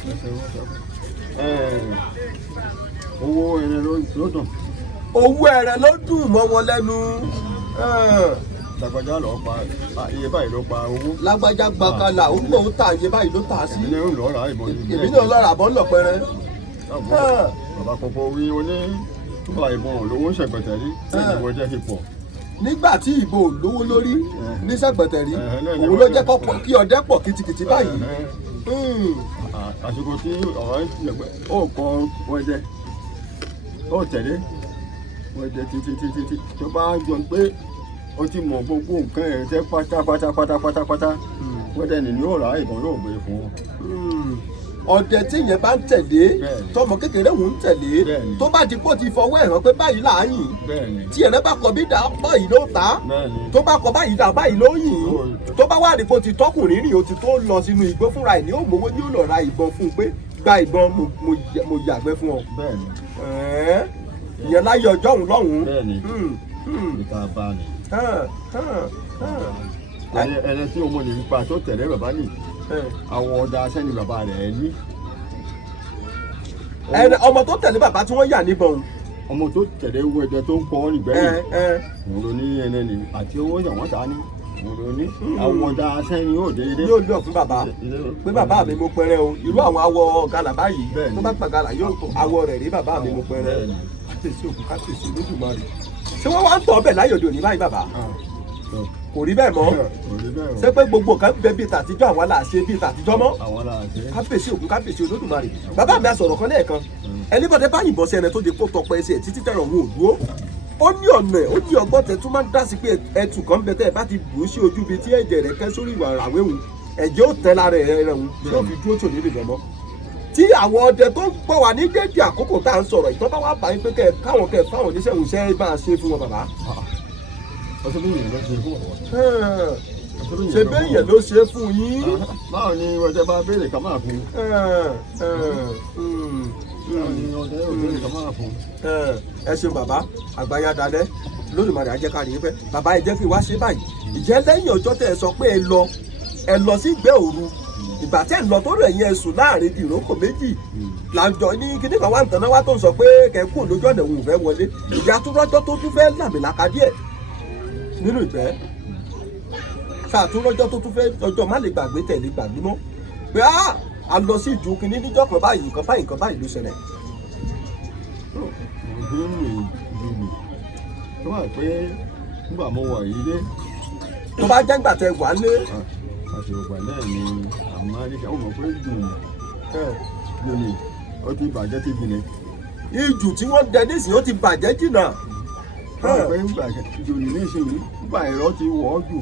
owó ẹrẹ ló dùn. owó ẹrẹ ló dùn mọ́ wọn lẹ́nu. lágbájá lọ pa iye báyìí ló pa owó. lágbájá gbàkálà ó gbọ́ ó ta iye báyìí ló tà sí. èmi náà ń lọ ra ìbọn yìí. èmi náà lọ rà bọ́ ńlọ pẹrẹ. bàbá kọ̀ọ̀kan wí oní túbà ìbọn lówó ń ṣẹ̀pẹ̀tẹ̀ rí ìbọn jẹ́ hip hop. nígbà tí ìbò lówó lórí ní ṣẹ̀pẹ̀tẹ̀ rí òun ló jẹ́ kí ọdẹ pọ̀ kìtìkìtì báyìí. àsìkò tí ọ̀rọ̀ ń tilẹ̀gbẹ́ ó kọ́ wọ́n jẹ́ ó tẹ̀lé wọ́n jẹ́ títí tó bá jọ pé ó ti mọ̀ gbogbo nǹkan ẹ̀ tẹ́ pátápátá wọ́n dẹ̀ nínú ọ̀rá ìbọn yóò gbé fún wọn. ọdẹ tí yẹn bá ń tẹ̀lé tọmọ kékeré òun ń tẹ̀lé tó bá di kó ti fọwọ́ ẹ̀ràn pé báyìí là á yìn tí ẹ̀rẹ́ bá kọ bí dà báyìí ló ta tó bá kọ báyìí dà báyìí ló yìn tó bá wà ní kó ti tọkùnrin rìn ó ti tó lọ sínú igbó fúnra ẹ̀ ní òmòwò ní ó lọ ra ìbọn fún un pé gba ìbọn mo yàgbẹ́ fún ọ. ìyẹn láyé ọjọ́ òun lọ́hùn-ún. ìta bá ní. ẹni tí ọmọ lè pa tó tẹ̀lé bàbá nì àwọn ọ̀dà sẹ́ni bàbá rẹ̀ ní. ọmọ tó tẹ̀lé bàbá tí wọ́n yà níbọn. ọmọ tó tẹ̀lé owó ẹ̀dẹ̀ tó ń kọ́ nígbẹ̀yìn òun ló ní ẹni ní àti owó yàn wọ́n ta ní òun ló ní àwọn ọ̀dà sẹ́ni yóò dé ilé. yóò lọ fún bàbá pé bàbá mi mo pẹrẹ o irú àwọn awọ gàlà báyìí tó bá pa gàlà yóò tó awọ rẹ̀ rí bàbá mi mo pẹrẹ kábíyèsí òkú kábíyèsí Olódùmarè ṣé wọ́n wá ń tọ́ bẹ̀ láyọ̀dẹ̀ òní báyìí bàbá kò rí bẹ́ẹ̀ mọ́ ṣé pé gbogbo kan bẹ bíi tàtijọ́ àwọn là ṣe bíi tàtijọ́ mọ́ kábíyèsí òkú kábíyèsí Olódùmarè bàbá mi àsọ̀rọ̀ kan lẹ́ẹ̀kan ẹni bọ́dẹ bá yìnbọn sí ẹni tó di kó tọpọ ẹsẹ̀ títí tẹ̀rọ̀ òun ò dúró ó ní ọ̀nà ó ní ọgbọ́n tẹ tún máa ń dá sí pé ẹtù kan bẹ tẹ́ ẹ bá ti bù ú sí ojú bíi tí ẹ̀jẹ̀ rẹ̀ kẹ́ sórí ìwà àwéhùn ẹ̀jẹ̀ ó tẹ́ lára ẹ̀ rẹ̀ hùn tí ó fi dúró tò nílé lọ́mọ́ tí àwọn ọdẹ tó ń gbọ́ wà ní dédé àkókò tá à ń sọ̀rọ̀ ìtọ́ bá wà bá yín pé káwọn fáwọn oníṣẹ́ ìṣẹ́ bá a ṣe fún wọn bàbá. ṣe béèyàn ló ṣe fún yín. báwo ni ọdẹ bá béèrè ká máa fún. báwo ni ọdẹ yóò béèrè ká máa fún. ẹ ṣeun bàbá àgbáyà dalẹ̀ Lódùmarè á jẹ́ ká rí i pé bàbá ẹ jẹ́ kí wá ṣe báyìí ìjẹ́ lẹ́yìn ọjọ́ tẹ́ ẹ sọ pé ẹ lọ sí ìgbẹ́ òru ìgbà tẹ́ ẹ lọ tó rẹ̀ yẹn sùn láàrin ìrókò méjì làjọ ní kíní kan wá ń tanná wá tó ń sọ pé kẹ́kùn lójú ọ̀nà òun ò fẹ́ wọlé ìyá tó rọ́jọ́ tó tún fẹ́ làmìlaka díẹ̀ nínú ìgbẹ́ ṣàtúnrọ́jọ́ tó tún fẹ́ ọjọ́ má lè gbàgbé tẹ̀lé gbàgbé mọ́ pé a lọ sí ìjú kínní níjọ́ kan báyìí nǹkan báyìí ló ṣẹlẹ̀. tó wà pé nígbà mo wà yìí dé. tó bá jẹ́ ìgbà tẹ wà lé. àṣìwògbà náà ni àwọn aríṣẹ́ ọmọ pé lónìí ó ti bàjẹ́ ti jìnnà. ìjù tí wọ́n dẹ nísìnyí ó ti bàjẹ́ jìnnà. wọ́n pẹ́ nígbà jòlì nísìnyí nígbà ẹ̀rọ ti wọ̀ ọ́ jù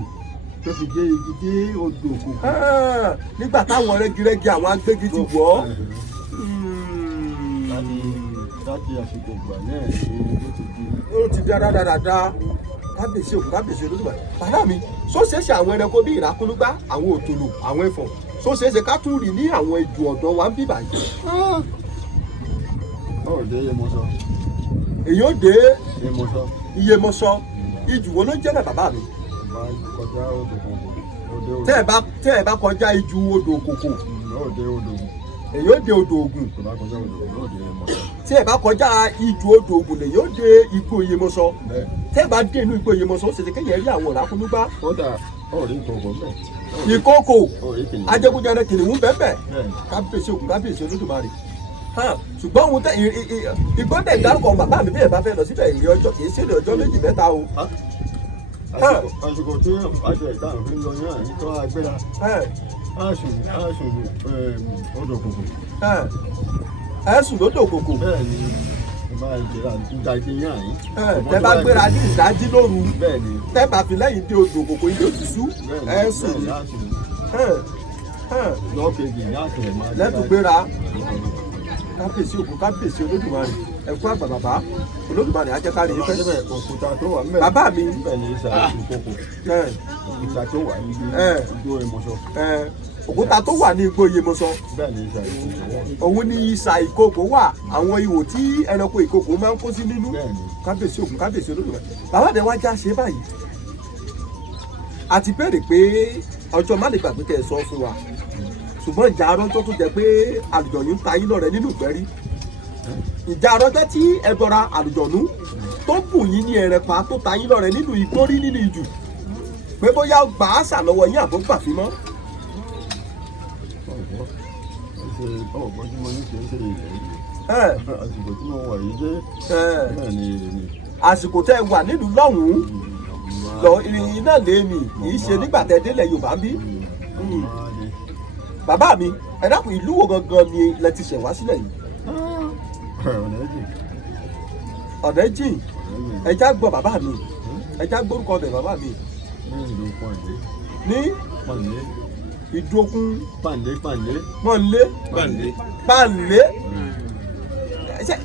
tó fi dé igi dé odò òkùnkùn. nígbà táwọn rẹ́gírẹ́gí àwọn agbégi ti wọ̀ ọ́. láti àsìkò ìgbà náà ni ó ti di. ó ti di dáadáa kábíyèsí òkú kábíyèsí Olódùmarè bàbá mi sóṣèṣe àwọn ẹranko bíi ìrákúlúgbá àwọn òtòlò àwọn ẹfọ̀n sóṣèṣe ká tún rí ní àwọn ejò ọ̀dọ́ wa ń bí báyìí. ọ̀rọ̀ dé yé mo sọ èyí ó dé Ìmọ̀sọ́. Iyemọ̀sọ́ ijù wo ló jẹ́ náà bàbá mi Bá kọjá odò kòkò. Odò tẹ́ ẹ bá kọjá ijù odò kòkò òde odò. èyí ó dé odò Ògùn Tó bá kọjá odò òde Ìmọ̀sọ́. tí ẹ bá kọjá ijù odò Ògùn lè yóò dé igbó Iyemọ̀sọ́ Bẹ́ẹ̀. tẹ́ ẹ bá dé inú igbó Iyemọ̀sọ́ ó sì ti kéèyàn rí àwọn ọ̀ràkúnúgbá Kódà ọ̀rí kòkò mẹ́. ìkókò Ọ̀rí kìnnìún. ajẹkújẹrẹ kìnìún bẹ́ẹ̀ Bẹ́ẹ̀. kábíyèsí Ògùn kábíyèsí Olódùmarè ṣùgbọ́n ohun tẹ ìgbọ́dẹ̀ ìdárúkọ bàbá mi bí ẹ bá fẹ́ lọ síbẹ̀ ìrìn ọjọ́ kì í ṣe ìrìn ọjọ́ méjì mẹ́ta o. Àsìkò tí àjọ ìdáhùn fi ń lọ yán àyín tó agbéra. Aṣùn odò kòkò. ẹ̀sùn lódò kòkò Bẹ́ẹ̀ ni máa jẹ́ra ìdájí yán àyín. tẹ bá gbéra ní ìdájí lóru Bẹ́ẹ̀ ni. tẹ bá fi lẹ́yìn dé odò kòkò ilé òtútù ẹ̀sùn lọ́kejì ní àtẹ̀ máa lẹ́tù gbéra kábíyèsí Ògùn kábíyèsí Olódùmarè ẹ̀kú àgbà bàbá Olódùmarè ajẹ́kárí yín fẹ́. Síbẹ̀ òkúta tó wà mẹ́rin. Bàbá mi. Bẹ́ẹ̀ ni ìṣà ìkókò. Òkúta tó wà ní igbó Ìmọ̀sọ́. Òkúta tó wà ní igbó Iyemọ̀sọ́ Bẹ́ẹ̀ ni ìṣà ìkókò. òun ni ìsà ìkòkò wà àwọn ihò tí ẹranko ìkòkò máa ń kó sí nínú Bẹ́ẹ̀ ni. kábíyèsí Ògùn kábíyèsí Olódùmarè bàbá mi wá já ṣe báyìí àti béèrè pé ọjọ́ má lè gbàgbé kẹ́ ẹ sọ fún wa ṣùgbọ́n ìjà arọ́jọ́ tó jẹ́ pé àlùjọ̀nú ta yín lọ́rẹ nínú ìgbẹ́rí ìjà arọ́jọ́ tí ẹ gbọ́ra àlùjọ̀nú tó bù yín ní ẹrẹ̀pà tó ta yín lọ́rẹ nínú ìgbórí nínú ìjù pé bóyá gbà á sà lọ́wọ́ yín àbó gbà fi mọ́. Ọ̀gbọ́n tí mo ní kì í ṣe ilẹ̀ yìí. Ẹ, Àsìkò tí mo wà yìí dé. ẹ, Bẹ́ẹ̀ ni èmi. àsìkò tẹ́ ẹ wà nílùú lọ́hùn-ún lọ ìrìn náà lé mi kì í ṣe nígbà tẹ́ ẹ délẹ̀ Yorùbá bí. Bàbá mi ẹ dákun ìlú wo gangan ni lẹ ti ṣẹ̀ wá sílẹ̀ yìí ọ̀dẹ́ jìn ẹja gbọ́ bàbá mi ẹja gbórúkọ ọbẹ̀ bàbá mi ní ìdókun pọ̀nlé ṣe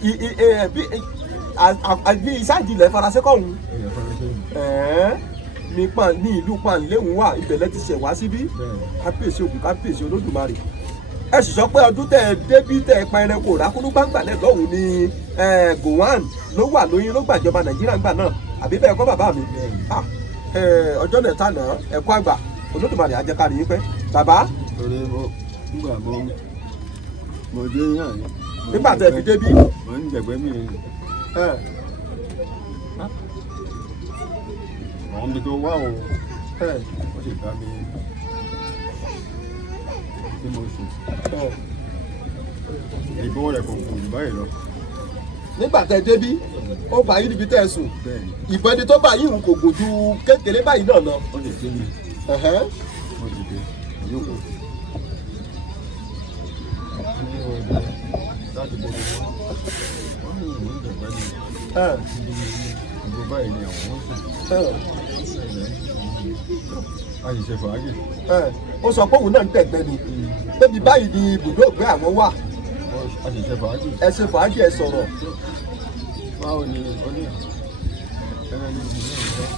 bí ìsájìlẹ̀ faransé kọ̀hún ní ìlú pọ̀nlé ń wà ìbẹ̀lẹ̀ ti ṣẹ̀ wá síbí kábíyèsí Ògùn kábíyèsí Olódùmarè ẹ sì sọ pé ọdún tẹ ẹ débí tẹ ẹ pa ẹranko rákúnú gbàngbàlẹ̀ lọ́hùn ní Gowon ló wà lóyún ló gbàjọba Nàìjíríà ńgbà náà àbí bẹ́ẹ̀ kọ́ bàbá mi ọjọ́ náà tànà ẹ̀kọ́ àgbà Olódùmarè á jẹ́ ká rí yín pẹ́ bàbá. Torí nígbà mo dé yàn yín. Nígbà tẹ fi débí. Mo ń jẹ̀gbẹ́ mi. Àwọn ibi tó wà o. Wọ́n sì bá mi tí mo sùn. Ìbọn rẹ̀ kò kù jù báyìí lọ. Nígbà tẹ débí ó bá yín níbi tẹ́ ẹ sùn Bẹ́ẹ̀ni. ìbọn ẹni tó bá yín kò gùn ju kékeré báyìí náà lọ. Wọ́n sì dé mi. Wọ́n sì dé. Yóò ní ọ̀dọ̀ láti bọ̀ wọ́n. Wọ́n ní ìwé ìjọba ní ìgbó báyìí ni àwọn ń sùn. A sì ṣe fàájì. Ó sọ pé òun náà ń tẹ̀gbẹ́ ni débi báyìí ni ibùdó ògbé àwọn wà A sì ṣe fàájì. ẹ ṣe fàájì ẹ sọ̀rọ̀. Báwo ni ó ní ẹran ní ìlú náà?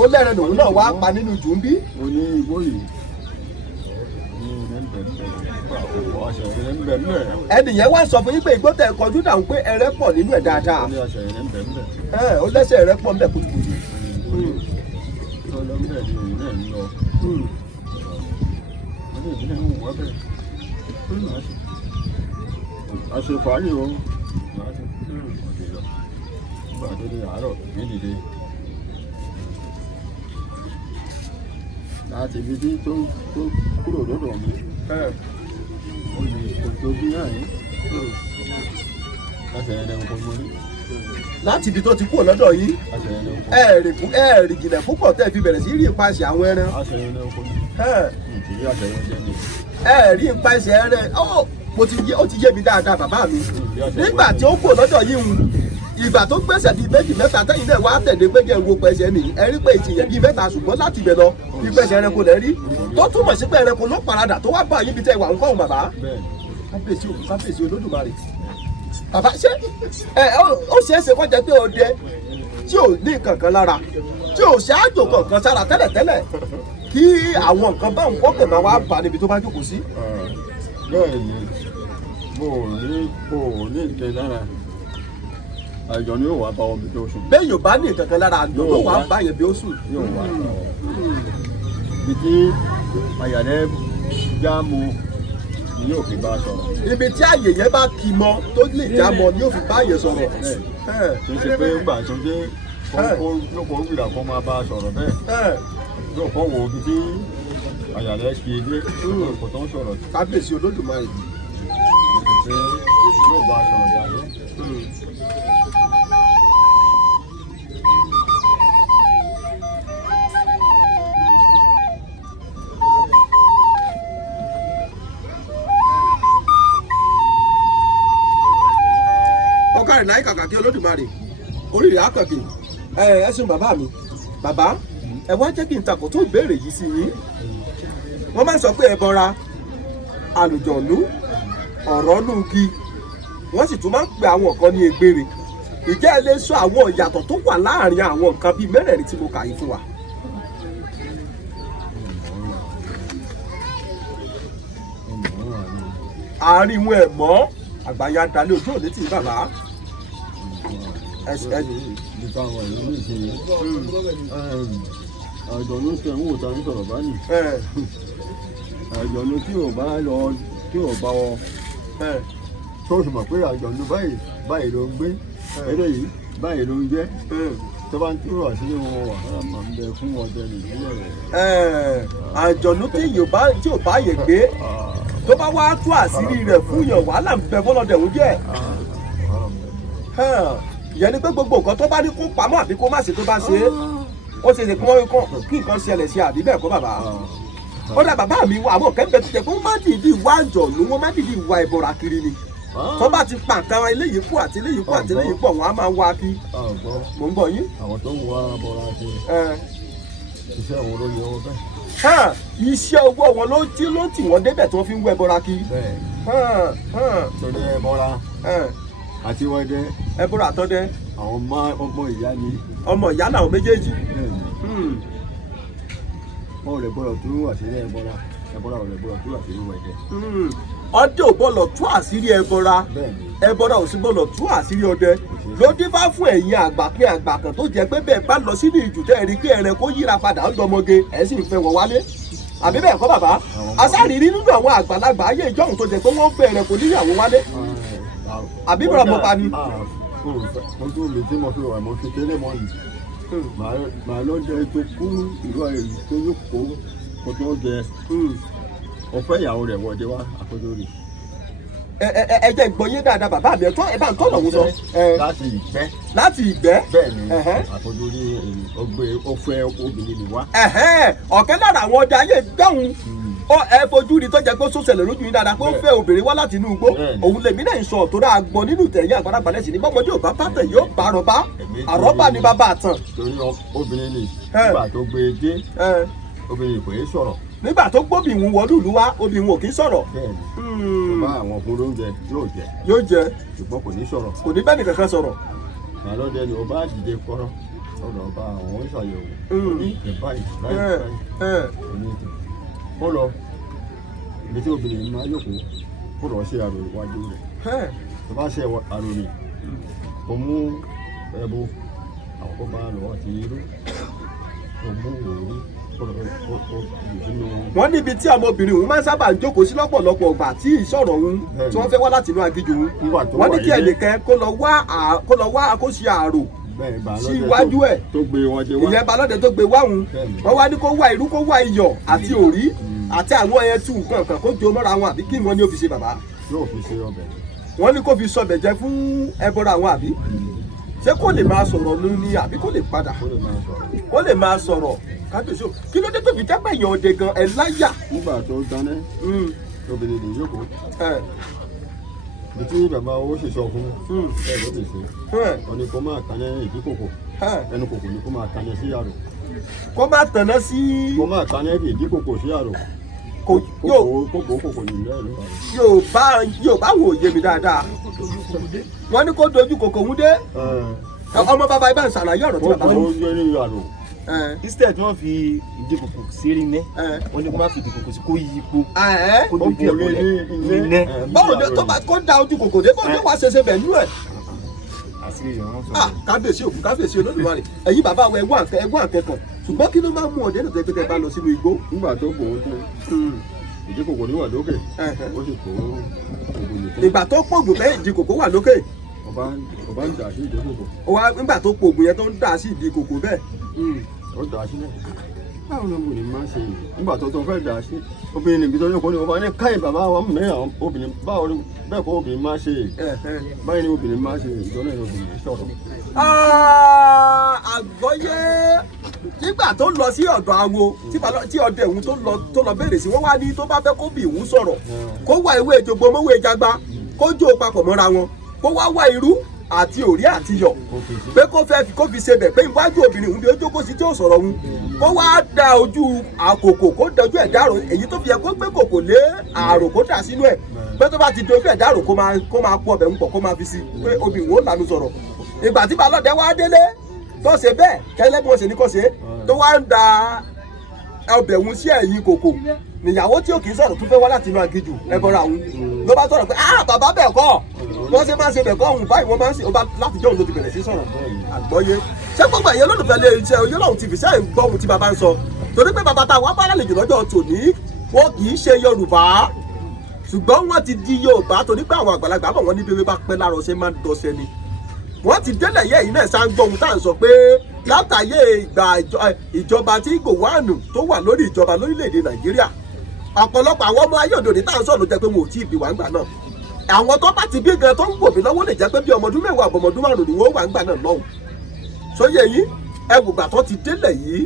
Ó lẹ́rẹ̀ lòun náà wá pa nínú jù ń bí. Ó ní igbó yìí. Ní ilé ń bẹ̀ ń bẹ̀. Nígbà àkókò aṣọ ilé ń bẹ̀ ń bẹ̀. Ẹnìyẹn wá sọ fún yín pé igbó tẹ̀ kọjú náà ń pé ẹrẹ́ pọ̀ nínú ẹ̀ dáadáa. Ó ní aṣọ ilé ń bẹ̀ ń bẹ̀. Ó lẹ́sẹ̀ ẹrẹ́ pọ̀ ń bẹ̀ kúkúrú. Tó lọ ń bẹ̀ ni òun náà ń lọ. Wọ́n ní ìdílé ń wọ́ bẹ̀. Ó ní màá ṣe. A ṣe fàájì o. Màá ṣe. Ọ̀dẹ̀ lọ. Nígbà tó dé àárọ̀ mi dìde. Láti ibi tí tó kúrò lọ́dọ̀ mi. Ó ní kòtò bí àyín. Láti ẹ̀rẹ̀ oko mo ní. Láti ibi tó ti kúrò lọ́dọ̀ yín Láti ẹ̀rẹ̀ oko. ẹ̀ẹ̀rì jìnlẹ̀ púpọ̀ tẹ́ fi bẹ̀rẹ̀ sí rí ìpasẹ̀ àwọn ẹran. Láti ẹ̀rẹ̀ oko ní. Ìdílé àtẹ̀wọ́ jẹ́ mi. Ẹ̀ẹ̀rí ìpasẹ̀ ẹran ó ti yé mi dáadáa bàbá mi. Nígbà tí ó kúrò lọ́dọ̀ yín hun ìgbà tó gbèsè bíi méjì mẹ́ta tẹ́yìn náà wá tẹ̀lé pé jẹ́ wo pẹ̀sẹ̀ nìyí ẹ rí pé ìtìyẹ̀ bíi mẹ́ta ṣùgbọ́n láti ibẹ̀ lọ bí pẹ̀sẹ̀ ẹranko lẹ̀ rí tó túmọ̀ sí pé ẹranko ló paradà tó wá bá yín bí tẹ́ wà ń kọ́ òun bàbá. Kábíyèsí Ògùn kábíyèsí Olódùmarè. Bàbá ṣé ó ṣeé ṣe kó jẹ́ pé ọdẹ tí ò ní kankan lára tí ò ṣáájò kankan sára tẹ́lẹ̀tẹ́lẹ̀ kí àwọn nǹkan bá ń kọ́kẹ́ máa wá bá níbi tó bá jókòó sí. Bẹ́ẹ̀ ni mo ò ní ìtẹ́ lára àjọ ni yóò wá bá ọ bí ó sùn. bẹ́ẹ̀ yóò bá ní kankan lára àjọ ló wà bá yẹn bí ó sùn. yóò wá bá ọ. ibi tí àyàlẹ́ já mu ni yóò fi bá a sọ̀rọ̀. ibi tí àyè yẹn bá kì mọ tó lè já mọ ni yóò fi bá yẹn sọ̀rọ̀. kì í ṣe pé ńgbà tó dé yóò kó gbìdà kó máa bá a sọ̀rọ̀ bẹ́ẹ̀. yóò kọ́ wo ibi tí àyàlẹ́ kì í dé kò tó ń sọ̀rọ̀. kábíyèsí olódùmarè. yóò bá a sọ̀rọ̀ dáadé. ọkàrin láyé kàkà kí olódùmarè oríire àkàkì ẹ ṣeun bàbá mi bàbá ẹ wá jẹ́ kí n takò tó ìbéèrè yìí sí yín. wọ́n máa ń sọ pé ẹbọra àlùjọ̀nú ọ̀rọ̀ nùkì wọ́n sì tún máa ń pe àwọn kan ní egbére. ìjẹ́ ẹ lè sọ àwọn ìyàtọ̀ tó wà láàrin àwọn nǹkan bíi mẹ́rẹ̀ẹ̀rin tí mo kà yìí fún wa. àárín wọn ẹ̀ mọ́ àgbáyé adalé ojú òní tì í bàbá. nípa àwọn ìlú ní ìsinmi àjọ̀nú tẹ̀ ń wò ta ní sọ̀rọ̀ bá nì. àjọ̀nú tí ò bá ọ tó sì mọ̀ pé àjọ̀nú báyìí ló ń gbé eléyìí báyìí ló ń jẹ́ tó bá ń túrò àṣírí wọn wàhálà máa ń bẹ fún ọdẹ nìyílẹ̀ rẹ̀. àjọ̀nú tí ò bá yẹ gbé tó bá wá tú àṣírí rẹ̀ fún yàn wàhálà ń bẹ fọlọ́dẹ̀ òun jẹ́. ìyẹn ni pé gbogbo nǹkan tó bá ní kó pamọ́ àbí kó má ṣe tó bá ṣe é ó ṣe ṣe kí nǹkan ṣẹlẹ̀ sí àbí bẹ́ẹ̀ kọ́ bàbá. ó dà bàbá mi wà àwọn kẹ́ńbẹ́ tó jẹ́ pé wọ́n má dìídì wá àjọ̀nú wọ́n má dìídì wá ẹbọra kiri ni. tó bá ti pa nǹkan eléyìí kú àti eléyìí kú àti eléyìí pọ̀ wọ́n á máa wá kí. mò ń bọ̀ yín. àwọn tó ń wá bọ́ra ṣe iṣẹ́ wọn ló yẹ wọn bẹ́ẹ̀. iṣẹ́ owó wọn ló tì wọ́n débẹ̀ tí wọ́n fi ń wọ ẹbọra kí. torí ẹbọra àti wọdẹ. ẹbọra àtọdẹ. àwọn ọmọ ìyá ni. ọmọ ìyá làwọn méjèèjì. wọn ò lè gbọ́dọ̀ tú àṣírí ẹbọra ẹbọra ò lè gbọ́dọ̀ tú àṣírí wọdẹ. ọdẹ ò gbọ́dọ̀ tú àṣírí ẹbọra ẹbọra ò sì gbọ́dọ̀ tú àṣírí ọdẹ ló dífá fún ẹ̀yin àgbàpín àgbàkàn tó jẹ́ pé bẹ́ẹ̀ bá lọ sínú ìjù tẹ́ ẹ rí pé ẹrẹ kó yíra padà ń dọmọge ẹ̀ sì ń fẹ́ wọ wálé àbí bẹ́ẹ̀ kọ́ bàbá asáàrírí nínú àwọn àgbàlagbà ayé ìjọ́hun tó jẹ́ pé wọ́n fẹ́ ẹrẹ kó níyàwó wálé àbí bọ̀rọ̀ mọ́ pa ni. ojú mi tí mo fi wà mo fi tẹ́lẹ̀ mọ́ ni màá lọ jẹ tó kú ìlú àyè tó yóò kó tó jẹ ọ̀fẹ́ ìyàwó rẹ̀ wọ́de wá àkójọ rẹ̀. ẹ jẹ́ ìgbọ́yé dáadáa bàbá mi ẹ bá ń tọ́nà wọ́n sọ. láti ìgbẹ́. bẹ́ẹ̀ ni àkójọ rí ó fẹ́ obìnrin mi wá. ọ̀kẹ́ lára àwọn ọdẹ ayé gbẹ̀hùn ẹ fojú rí tó jẹ́ pé ó ṣẹlẹ̀ lójú yín dáadáa pé ó fẹ́ obìnrin wá láti inú igbó òun lèmi náà ń sọ tó dáa gbọ́ nínú tẹ̀yìn àgbàlagbà lẹ́sìn ní bọ́mọdé ò bá bàtàn yóò bá àrọ́bá ní bàbá àtàn. torí obìnrin ni nígbà tó gbé e dé obìnrin kò yé sọ̀rọ̀. nígbà tó gbóbìnrin wọlú ìlú wa obìnrin ò kì í sọ̀rọ̀. bá àwọn ọkùnrin oúnjẹ yóò jẹ ṣùgbọ́n kò ní sọ̀rọ̀. kò ní bẹ́ẹ̀ nìkan kan sọ̀rọ̀. màlọ́dẹ ni ọba àdìde kọ́rọ́ ọ̀dọ̀ ọba àwọn ìṣàyẹ̀wò ní báyìí ó lọ ibi tí obìnrin máa yòókù kó lọ ṣe àròyìn iwájú rẹ̀ tó bá ṣe àròyìn kò mú ẹbú àwọn kó bá lọ àti irú kò mú òórí wọ́n níbi tí ọmọbìnrin òun máa ń sábà ń jókòó sí lọ́pọ̀lọpọ̀ ọgbà tí ìṣòro òun tí wọ́n fẹ́ wá láti inú agídí òun wọ́n ní kí ẹnìkan kó lọ wá kó ṣe àrò sí iwájú ẹ̀ ìyẹn balọ́dẹ tó gbé wáhùn wọ́n wá ní kó wá irú kó wá iyọ̀ àti òrí àti àwọn ẹyẹ tú nǹkan kan kó jó mọ́ra wọn àbí kí wọ́n ní ó fi ṣe bàbá. yóò fi ṣe ọbẹ̀. wọ́n ní kó fi sọbẹ̀ jẹ fún ẹbọra àwọn àbí ṣé kó lè máa sọ̀rọ̀ ní àbí kó lè padà kó lè máa sọ̀rọ̀ kábíyèsí kí ló dé tó fi jápẹ́ èèyàn ọdẹ gan ẹ láyà. nígbà tó dáná obìnrin lè yókò bí tí bàbá owó ṣe sọ fún ẹ ló lè ṣe wọn ni kó máa tanẹ ìdí kòkò ẹnu kòkò ni kó máa tanẹ sí àrò. kó máa tanẹ sí. kó máa tanẹ ìdí kòkò sí àrò. kòkò ní ìlú àrò. Yorùbá wò yé mi dáadáa wọn ní kó dojú kòkò ń dé ọmọ bàbá ibà ń ṣàlàyé ọ̀rọ̀ tí bàbá wọn. ó yẹ ní àrò. instead wọ́n fi ìdí kòkò sí rí iná wọ́n ní kó má fi ìdí kòkò sí kó yí ipò kó dojú ẹ̀kọ́ rẹ̀ iná. báwo ni tó bá kó da ojú kòkò dé bó ní wàá ṣẹṣẹ bẹ̀ nú ẹ̀. àṣírí rẹ̀ wọ́n sọ. kábíyèsí òkú kábíyèsí Olódùmarè ẹ̀yin bàbá wa ẹ̀wọ̀n àkẹ́kọ̀ọ́ ṣùgbọ́n kí ló máa ń mú ọdẹ nítorí pé tẹ́ bá lọ sínú igbó. nígbà tó gbòó tán ìdí kòkò níwà lókè ó sì kó ògùn nìkan. ìgbà tó pògùn bẹ́ẹ̀ ìdí kòkó wà lókè. ọba ń dà sí ìdí kòkò. nígbà tó pògùn yẹn tó ń dà sí ìdí kòkó bẹ́ẹ̀. ó dà sílẹ̀. báwo ni obìnrin máa ń ṣe yìí nígbà tó fẹ́ dà sí obìnrin níbi tó yẹ kó ní ọba ní káyìn bàbá wa mìíràn obìnrin báwo ni bẹ́ẹ̀ kọ́ obìnrin máa ṣe yìí báyìí ni obìnrin máa ṣe yìí ìjọ́nà obìnrin sọ̀rọ̀. àgbọ́yé nígbà tó lọ sí ọ̀dọ̀ awo tí ọdẹ ìhun tó lọ bẹ̀rẹ̀ sí wọ́n wá ní tó bá fẹ́ kó bí ìhun sọ̀rọ̀ kó wá ewé ìjọgbọ́n mọ́wé ìjàgbá kó jó papọ̀ mọ́ra wọn kó wá irú àti òrí àti yọ̀ pé kó fi ṣe bẹ̀ pé iwájú obìnrin òun bí ó jókòó sí tí ó sọ̀rọ̀ òun kó wá da ojú àkòkò kó dojú ẹ̀ dárò èyí tó fi yẹ kó gbé kòkò lé àrò kó dà sínú ẹ̀ pé tó bá ti dojú ẹ̀ dárò kó máa kó ọbẹ̀ ń pọ̀ kó máa fi sí pé obìnrin ó lànà sọ̀rọ̀ ìgbà tí balọ̀dẹ wá délé tó ṣe bẹ́ẹ̀ kẹ́lẹ́ bí wọ́n ṣe ní kó ṣe tó wá ń da ọbẹ̀ òun sí ẹ̀yìn kòkò níyàwó tí ò kì í sọ̀rọ̀ tó fẹ́ wá láti inú agijù ẹbọra òun ló bá sọ̀rọ̀ pé bàbá bẹ̀ kọ́ wọ́n ṣe máa ṣe bẹ̀ kọ́ òun báyìí wọ́n máa ń ṣe ọba láti jọ́ òun ló ti bẹ̀rẹ̀ sí sọ̀rọ̀ àgbọ́yé ṣé gbogbo ẹ̀yẹ olólùfẹ́ lè ṣe oyè lọ́hùn ti fi ṣe gbọ́ ohun tí bàbá ń sọ torí pé bàbá táwọn abáràlejò lọ́jọ́ tòní wọn kì í ṣe Yorùbá ṣùgbọ́n wọ́n ti di Yorùbá torí pé àwọn àgbàlagbà bọ̀ wọ́n ní bí bá pẹ́ lára ọṣẹ máa ń dọṣẹ ni wọ́n ti délẹ̀ yẹ́ yìí náà ṣá ń gbọ́ ohun tá à ń sọ pé látàyè ìgbà ìjọba tí Gowon tó wà lórí ìjọba lórílẹ̀‐èdè Nàìjíríà ọ̀pọ̀lọpọ̀ àwọn ọmọ ayé òde òní tá à ń sọ̀rọ̀ jẹ́ pé wọn ò tí ì bí wà ń gbà náà àwọn tó bá ti bí gan tó ń wò mí lọ́wọ́ lè jẹ́ pé bí ọmọ ọdún mẹ́wàá àbọ̀ ọmọ ọdún márùn-ún ni wọ́n wà ń gbà náà lọ́hùn sóyè yín ẹwùgbà tó ti délẹ̀ yìí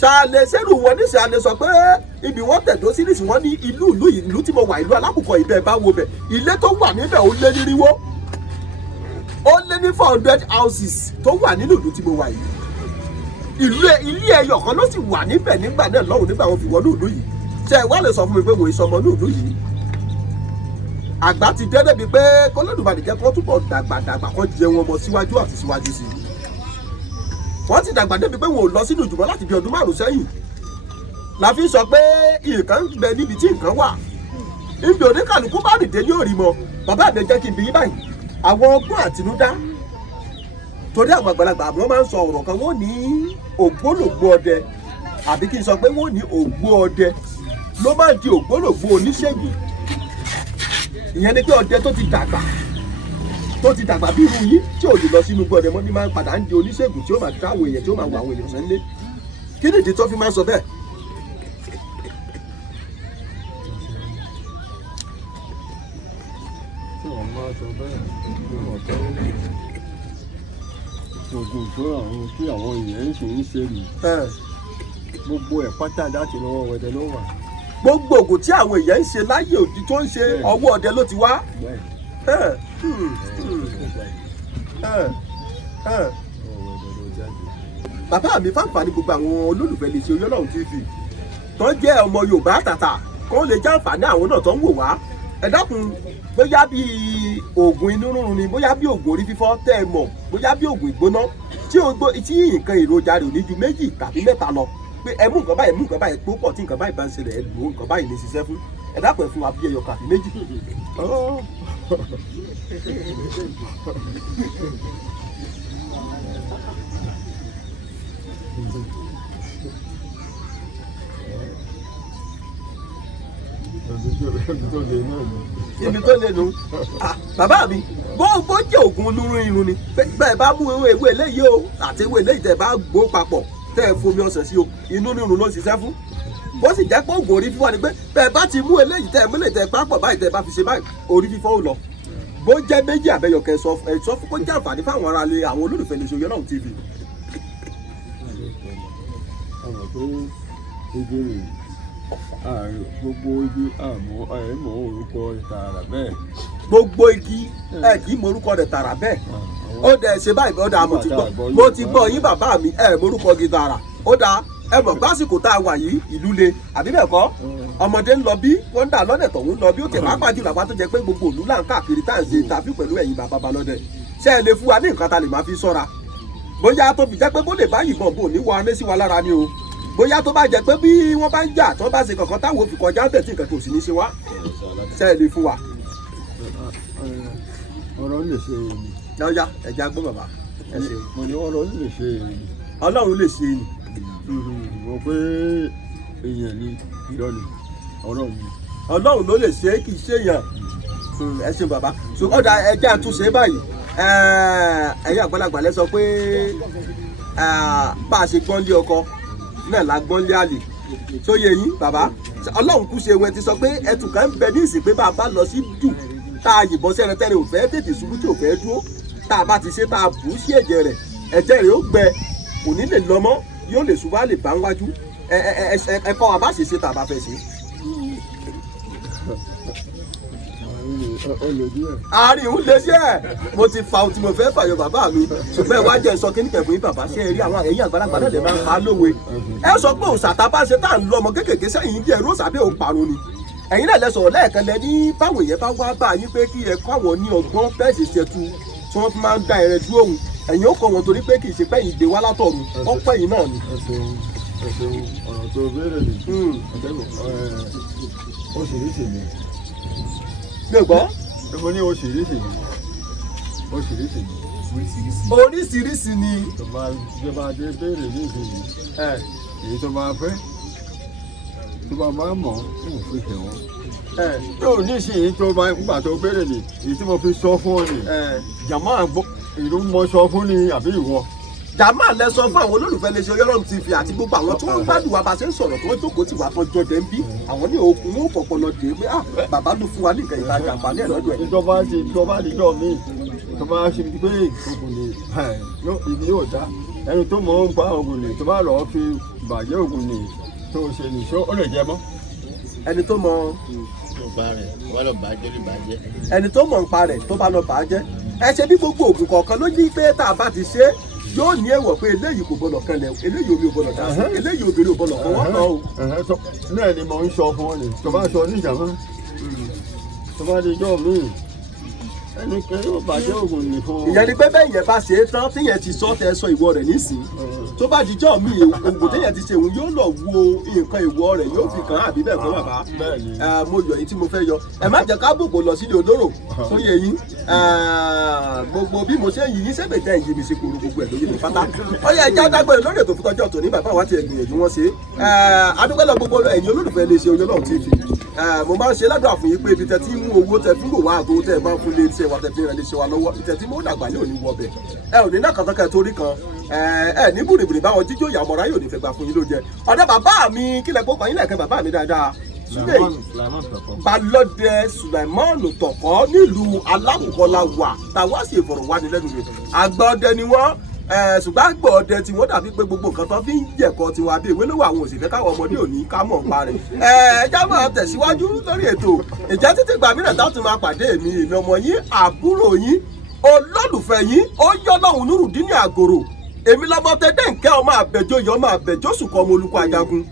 ṣàlẹ̀ sẹ́rù wọn ní ṣàlẹ̀ sọ pé ibi wọ́n tẹ̀dó sí nìsí wọ́n ní ìlú tí mo wà ìlú alákùkọ ìbẹ̀ bá wo bẹ̀ ilé tó wà níbẹ̀ ó lé nírinwó ó lé ní 400 houses tó wà nínú ìlú tí mo wà yìí ilé ẹyọ kan ló sì wà níbẹ̀ nígbà náà lọ́rùn nígbà wọn fi wọnú ìlú yìí ṣe wá lè sọ fún mi pé wòye sọmọ ní ìlú yìí àgbà ti dé débi pé k'Olódùmarè jẹ́ kó túbọ̀ dàgbà kan jẹ wọn mọ́ síwájú àti síwájú sí i wọ́n ti dàgbà débi pé wọn ò lọ sínú ìjùmọ̀ láti bí ọdún 5 sẹ́yìn la fi sọ pé nǹkan ń bẹ níbi tí nǹkan wà ibi oníkàlùkù bá nìdé ní òrì mọ bàbá mi jẹ́ kí n bí yín báyìí àwọn ọgbọ́n àtinúdá torí àwọn àgbàlagbà wọn máa ń sọ ọ̀rọ̀ kan wọ́n ní ògbólògbó ọdẹ àbí kí n sọ pé wọ́n ní ògbó ọdẹ ló máa di ògbólògbó oníṣègùn ìyẹn ni pé ọdẹ tó ti dàgbà bí irú yín tí ò lè lọ sínú gbọdẹ mọ́ ní máa ń padà ń di oníṣègùn tí ó máa dá àwọn èèyàn tí ó máa wọ àwọn èèyàn sẹ́ńlé kí nìdí tó fi máa ń sọ bẹ́ẹ̀. tí wọ́n máa sọ bẹ́ẹ̀ ni wọ́n tẹ́ gbogbo ìṣòro àwọn tí àwọn èèyàn ń ṣe ń ṣe nù gbogbo ẹ̀ pátá láti lọ́wọ́ ọdẹ ló wà. gbogbo ògùn tí àwọn èèyàn ń ṣe láyé òdi tó ń ṣe ọwọ́ ọdẹ ló ti wá. bàbá mi fáǹfààní gbogbo àwọn olólùfẹ́ lè ṣe Oyèlọ́run TV tó jẹ́ ọmọ Yorùbá àtàtà kó lè jẹ́ àǹfààní àwọn náà tó ń wò wá ẹ dákun bóyá bí oògùn inú rírun ni bóyá bí oògùn orí fífọ́ tẹ́ ẹ mọ̀ bóyá bí oògùn ìgbóná tí nǹkan èròjà rẹ̀ ò ní ju 2 tàbí 3 lọ pé ẹ mú nǹkan báyìí tó pọ̀ tí nǹkan báyìí bá ń ṣẹlẹ̀ ẹ lò ó nǹkan báyìí lè ṣiṣẹ́ fún ẹ dákun ẹ fún wa bí ẹyọ kan àbí 2. ibi tó lè nu bàbá mi bó jẹ́ oògùn olóró irun ni bẹ́ẹ̀ bá mú ewé eléyìí o àti ewé eléyìí tẹ́ bá gbó papọ̀ tẹ́ ẹ fomi ọsàn sí o inú rírun ló ṣiṣẹ́ fún bó sì jẹ́ pé oògùn orí fífọ́ ni pé bẹ́ẹ̀ bá ti mú eléyìí tẹ́ múlẹ̀ tẹ́ papọ̀ báyìí tẹ́ bá fi ṣe báyìí orí fífọ́ ò lọ bó jẹ́ 2 àbẹ́yọkẹ́ sọ fún kó jẹ́ àǹfààní fáwọn ará ilé àwọn olólùfẹ́ lè ṣe Oyèlọ́run TV. gbogbo igi àmọ́ àìmọ̀ orúkọ tààrà bẹ́ẹ̀. gbogbo igi ẹ kì í mọ orúkọ rẹ̀ tààrà bẹ́ẹ̀ ó dẹ̀ ṣe báyìí ó dáa mo ti gbọ́ yín bàbá mi ẹ mọ orúkọ igi tààrà ó dáa ẹ mọ̀ gbásìkò tá a wà yìí ìlú le àbí bẹ́ẹ̀ kọ́ ọmọdé ń lọ bí wọ́n ń dà lọ́dẹ̀ tọ̀hún ń lọ bí ó tẹ̀ pápá jùlọ àpá tó jẹ́ pé gbogbo òlú là ń káàkiri tá à ń ṣe tàbí pẹ̀lú ẹ̀yin bàbá balọ́dẹ ṣé ẹ lè fún wa ní nǹkan ta lè máa fi sọ́ra bóyá tó fi jẹ́ pé bó lè bá yìnbọn bò ní wọ alẹ́ sí wa lára ni o bóyá tó bá jẹ́ pé bí wọ́n bá ń jà tó bá ṣe kankan táwọn òfin kọjá ń tẹ̀sí nǹkan kò sì ní ṣe wá ṣé ẹ lè fún wa. ọ̀rọ̀ lè ṣe lọ́yà ẹ̀já gbọ́ bàbá ẹ ṣeun. mo ní Ọlọ́run lè ṣe Ọlọ́run lè ṣe ni. mo pé èèyàn ni irọ́ ni Ọlọ́run ni. Ọlọ́run ló lè ṣe é kì í ṣèyàn. ẹ ṣeun bàbá ṣùgbọ́n ọ̀dà ẹ̀já àtúnṣe báyìí ẹ̀yin àgbàlagbà lẹ sọ pé bá a ṣe gbọ́n lé ọkọ náà la gbọ́n lé àlè tó yẹ yín bàbá Ọlọ́run kú ṣe wọn ti sọ pé ẹtù kan ń bẹ ní ìsìn pé bá a bá lọ sí jù tá a yìnbọn sí ẹran tẹ́lẹ̀ ò fẹ́ tètè ṣubú tí ò fẹ́ dúró tá a bá ti ṣe tá a bù ú sí ẹ̀jẹ̀ rẹ̀ ó gbẹ kò ní lè lọ mọ́ yóò lè ṣubú á lè bá ń wájú ẹ̀kọ́ wa bá ṣe ṣe tá a bá fẹ́ ṣe. àárín òun lè ṣe ẹ mo ti fa ohun tí mo fẹ́ fàyọ bàbá mi ṣùgbọ́n ìwà jẹ́ sọ kíní kẹfún yín bàbá ṣe é rí àwọn ẹ̀yìn àgbàlagbà náà lè máa ń pa á lówe ẹ sọ pé òòṣà tá a bá ṣe tá à ń lọ ọmọ kéékèèké sẹ́yìn bí ẹ̀rú òòṣà bí òun parun ni ẹ̀yin náà lẹ sọ̀rọ̀ lẹ́ẹ̀kan lẹ ní báwọn èèyàn bá wá bá yín pé kí ẹ kọ́ àwọn ní ọgbọ́n bẹ́ẹ̀ sì ṣètù tí wọ́n fi máa ń da ẹ̀rẹ̀ dúró òun ẹ̀yin ó kọ́ wọn torí pé kì í ṣe pẹ́yìn ìdè wá látọ̀run wọ́n pẹ́yìn náà ni. ẹ ṣeun ọ̀rọ̀ tó béèrè ni oṣìṣì ni. mi ò gbọ́. mo ní oṣìṣì ni. oríṣiríṣi ni. ìjọba adé béèrè ní ìsinyìí èyí tó máa fẹ́ tó bá máa mọ̀ ọ́ fi tẹ̀ wọ́n. tó ní ìsinyìí tó máa gbà tó béèrè ni èyí tí mo fi sọ fún ọ ni jàmá ìlú mọ sọ fún ni àbí ìwọ. jàmá lẹ sọ fún àwọn olólùfẹ́ lè ṣe Ọlọ́run TV àti gbogbo àwọn tí wọ́n ń gbádùn wa bá ṣe ń sọ̀rọ̀ tí wọ́n jókòó tì wá tán jọjẹ ń bí àwọn ní òkun wọn ò fọpọlọ dé pé bàbá ló fún wa ní nǹkan ìtajà àǹfààní ẹ̀ lọ́dọ̀ ẹ̀. ìjọba àdìjọ mi tó bá ṣe pé oògùn ni ibi yóò dá ẹni tó mọ̀ ń pa oògùn ni tó bá lọ́ọ́ fi bàjẹ́ oògùn ni tó ṣe nìṣó ó lè jẹ mọ́. ẹni tó mọ̀ ẹni tó mọ̀ nípa rẹ̀ tó bá lọ bàá jẹ́ ẹ ṣe bí gbogbo oògùn kọ̀ọ̀kan ló ní pé tá a bá ti ṣe yóò ní èèwọ̀ pé eléyìí kò gbọdọ̀ kanlẹ̀ eléyìí omi ò gbọdọ̀ dá sí eléyìí obìnrin ò gbọdọ̀ fọwọ́ kan o. náà ni mo ń sọ fún ọ ni tó bá sọ níjàmá tó bá di ijọ́ míì ẹnikẹ́ni yóò bàjẹ́ oògùn ní fún. ìyẹn ni pé bẹ́ẹ̀ yẹn bá ṣe é tán tíyẹn ti sọ tẹ sọ ìwọ rẹ̀ nísìn tó bá dijọ́ mi oògùn téèyàn ti ṣe òun yóò lọ wo nǹkan ìwọ rẹ̀ yóò fi kàn án àbí bẹ́ẹ̀ kọ́ bàbá mo yọ èyí tí mo fẹ́ yọ ẹ má jẹ́ ká bòbò lọ sílé olóró tó yẹ yín gbogbo bí mo ṣe ń yí yín sẹ́bẹ̀ tẹ́ ìyí mi sí kúrú gbogbo ẹ̀ lóye mi pátá ó yẹ ẹja dágbére lórí ètò fútọ́jọ́ tòní bàbá wa ti ẹ̀gbìyànjú wọn ṣe adúgbò lọ gbogbo ẹ̀yin olólùfẹ́ lè ṣe Ọlọ́run TV mo máa ń ṣe ládùúgbò àfún yín pé ibi tẹ tí mú owó tẹ fún wà àtòwò tẹ máa ń fún lé iṣẹ́ wa tẹ fi ràn lè ṣe wa lọ́wọ́ ibi tẹ tí mo dàgbà ní òní wọ bẹ̀ ẹ ò ní náà kàtàkà torí kan ẹ ní bùrìbùrì báwọn jíjó ìyàmọ̀ra yóò ní fẹ́ gbà fún yín ló jẹ ọ̀dọ̀ bàbá mi kílẹ̀ kó kàn yín lẹ̀kẹ́ bàbá mi dáadáa Súlè Balódé Sùlàìmọ́ọ̀nù Tọ̀kọ́ nílùú Alákùkọ́lá wà táwa sì ìfọ̀rọ̀wánilẹ́nuwò àgbà ọdẹ ni wọ́n ṣùgbọ́n àgbà ọdẹ tí wọ́n dàbí pé gbogbo nǹkan tó fi ń jẹ̀kọ́ tiwa bí ìwé lówó àwọn òṣìṣẹ́ káwọn ọmọdé òní ká mọ̀ nípa rẹ̀ ẹja máa tẹ̀síwájú lórí ètò ìjẹ́ títí gbà mìíràn táwọn ti máa pàdé mi ọmọ yín àbúrò yín olólùfẹ́ yín ó yọ́ lọ́hùn Nurudeen Àgòrò èmi lọ́mọ tẹ́tẹ́ nkẹ́ ọmọ àbẹ̀jọyọ̀ ọmọ àbẹ̀jọ́sùkọ́ ọmọ olùkọ́ ajagun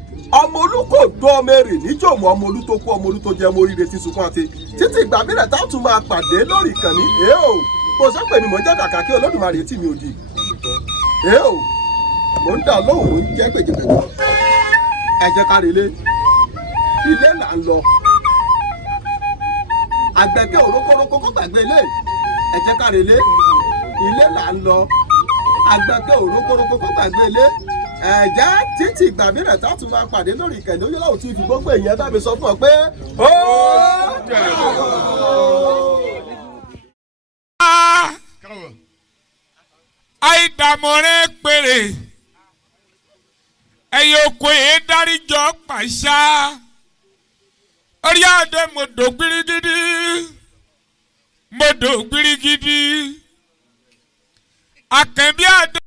ọmọ olùkọ́ òdo ọmọ èrè níjòmọ́ ọmọ olú tó kú ọmọ olú tó jẹ́ ọmọ oríire tí sunkún àti títí ìgbà mìíràn táwọn tún máa pàdé lórí ìkànnì kò sọ pé mi mọ̀ jẹ́ kàkà kí Olódùmarè tì mí òdì mo ń dà lóhùn ó ń jẹ́ gbèjègbèjọ ẹ jẹ́ ká relé ilé là ń lọ àgbẹ̀kẹ́ òrókórókó kó gbàgbé ilé ẹ jẹ́ ká relé ilé là ń lọ àgbẹ̀kẹ́ òrókórókó kó gbàgbé ilé ẹ̀já títí ìgbà mìíràn tá a tún máa pàdé lórí ìkànnì Oyinlọ́wọ́ TV gbogbo èèyàn bá mi sọ fún ọ pé ó àìdàmọ̀rẹ́ péré ẹ̀yẹ oko yẹn dáríjọ pàṣá orí àdé mọ̀dọ̀ gbirigidi akẹ́bí àdé.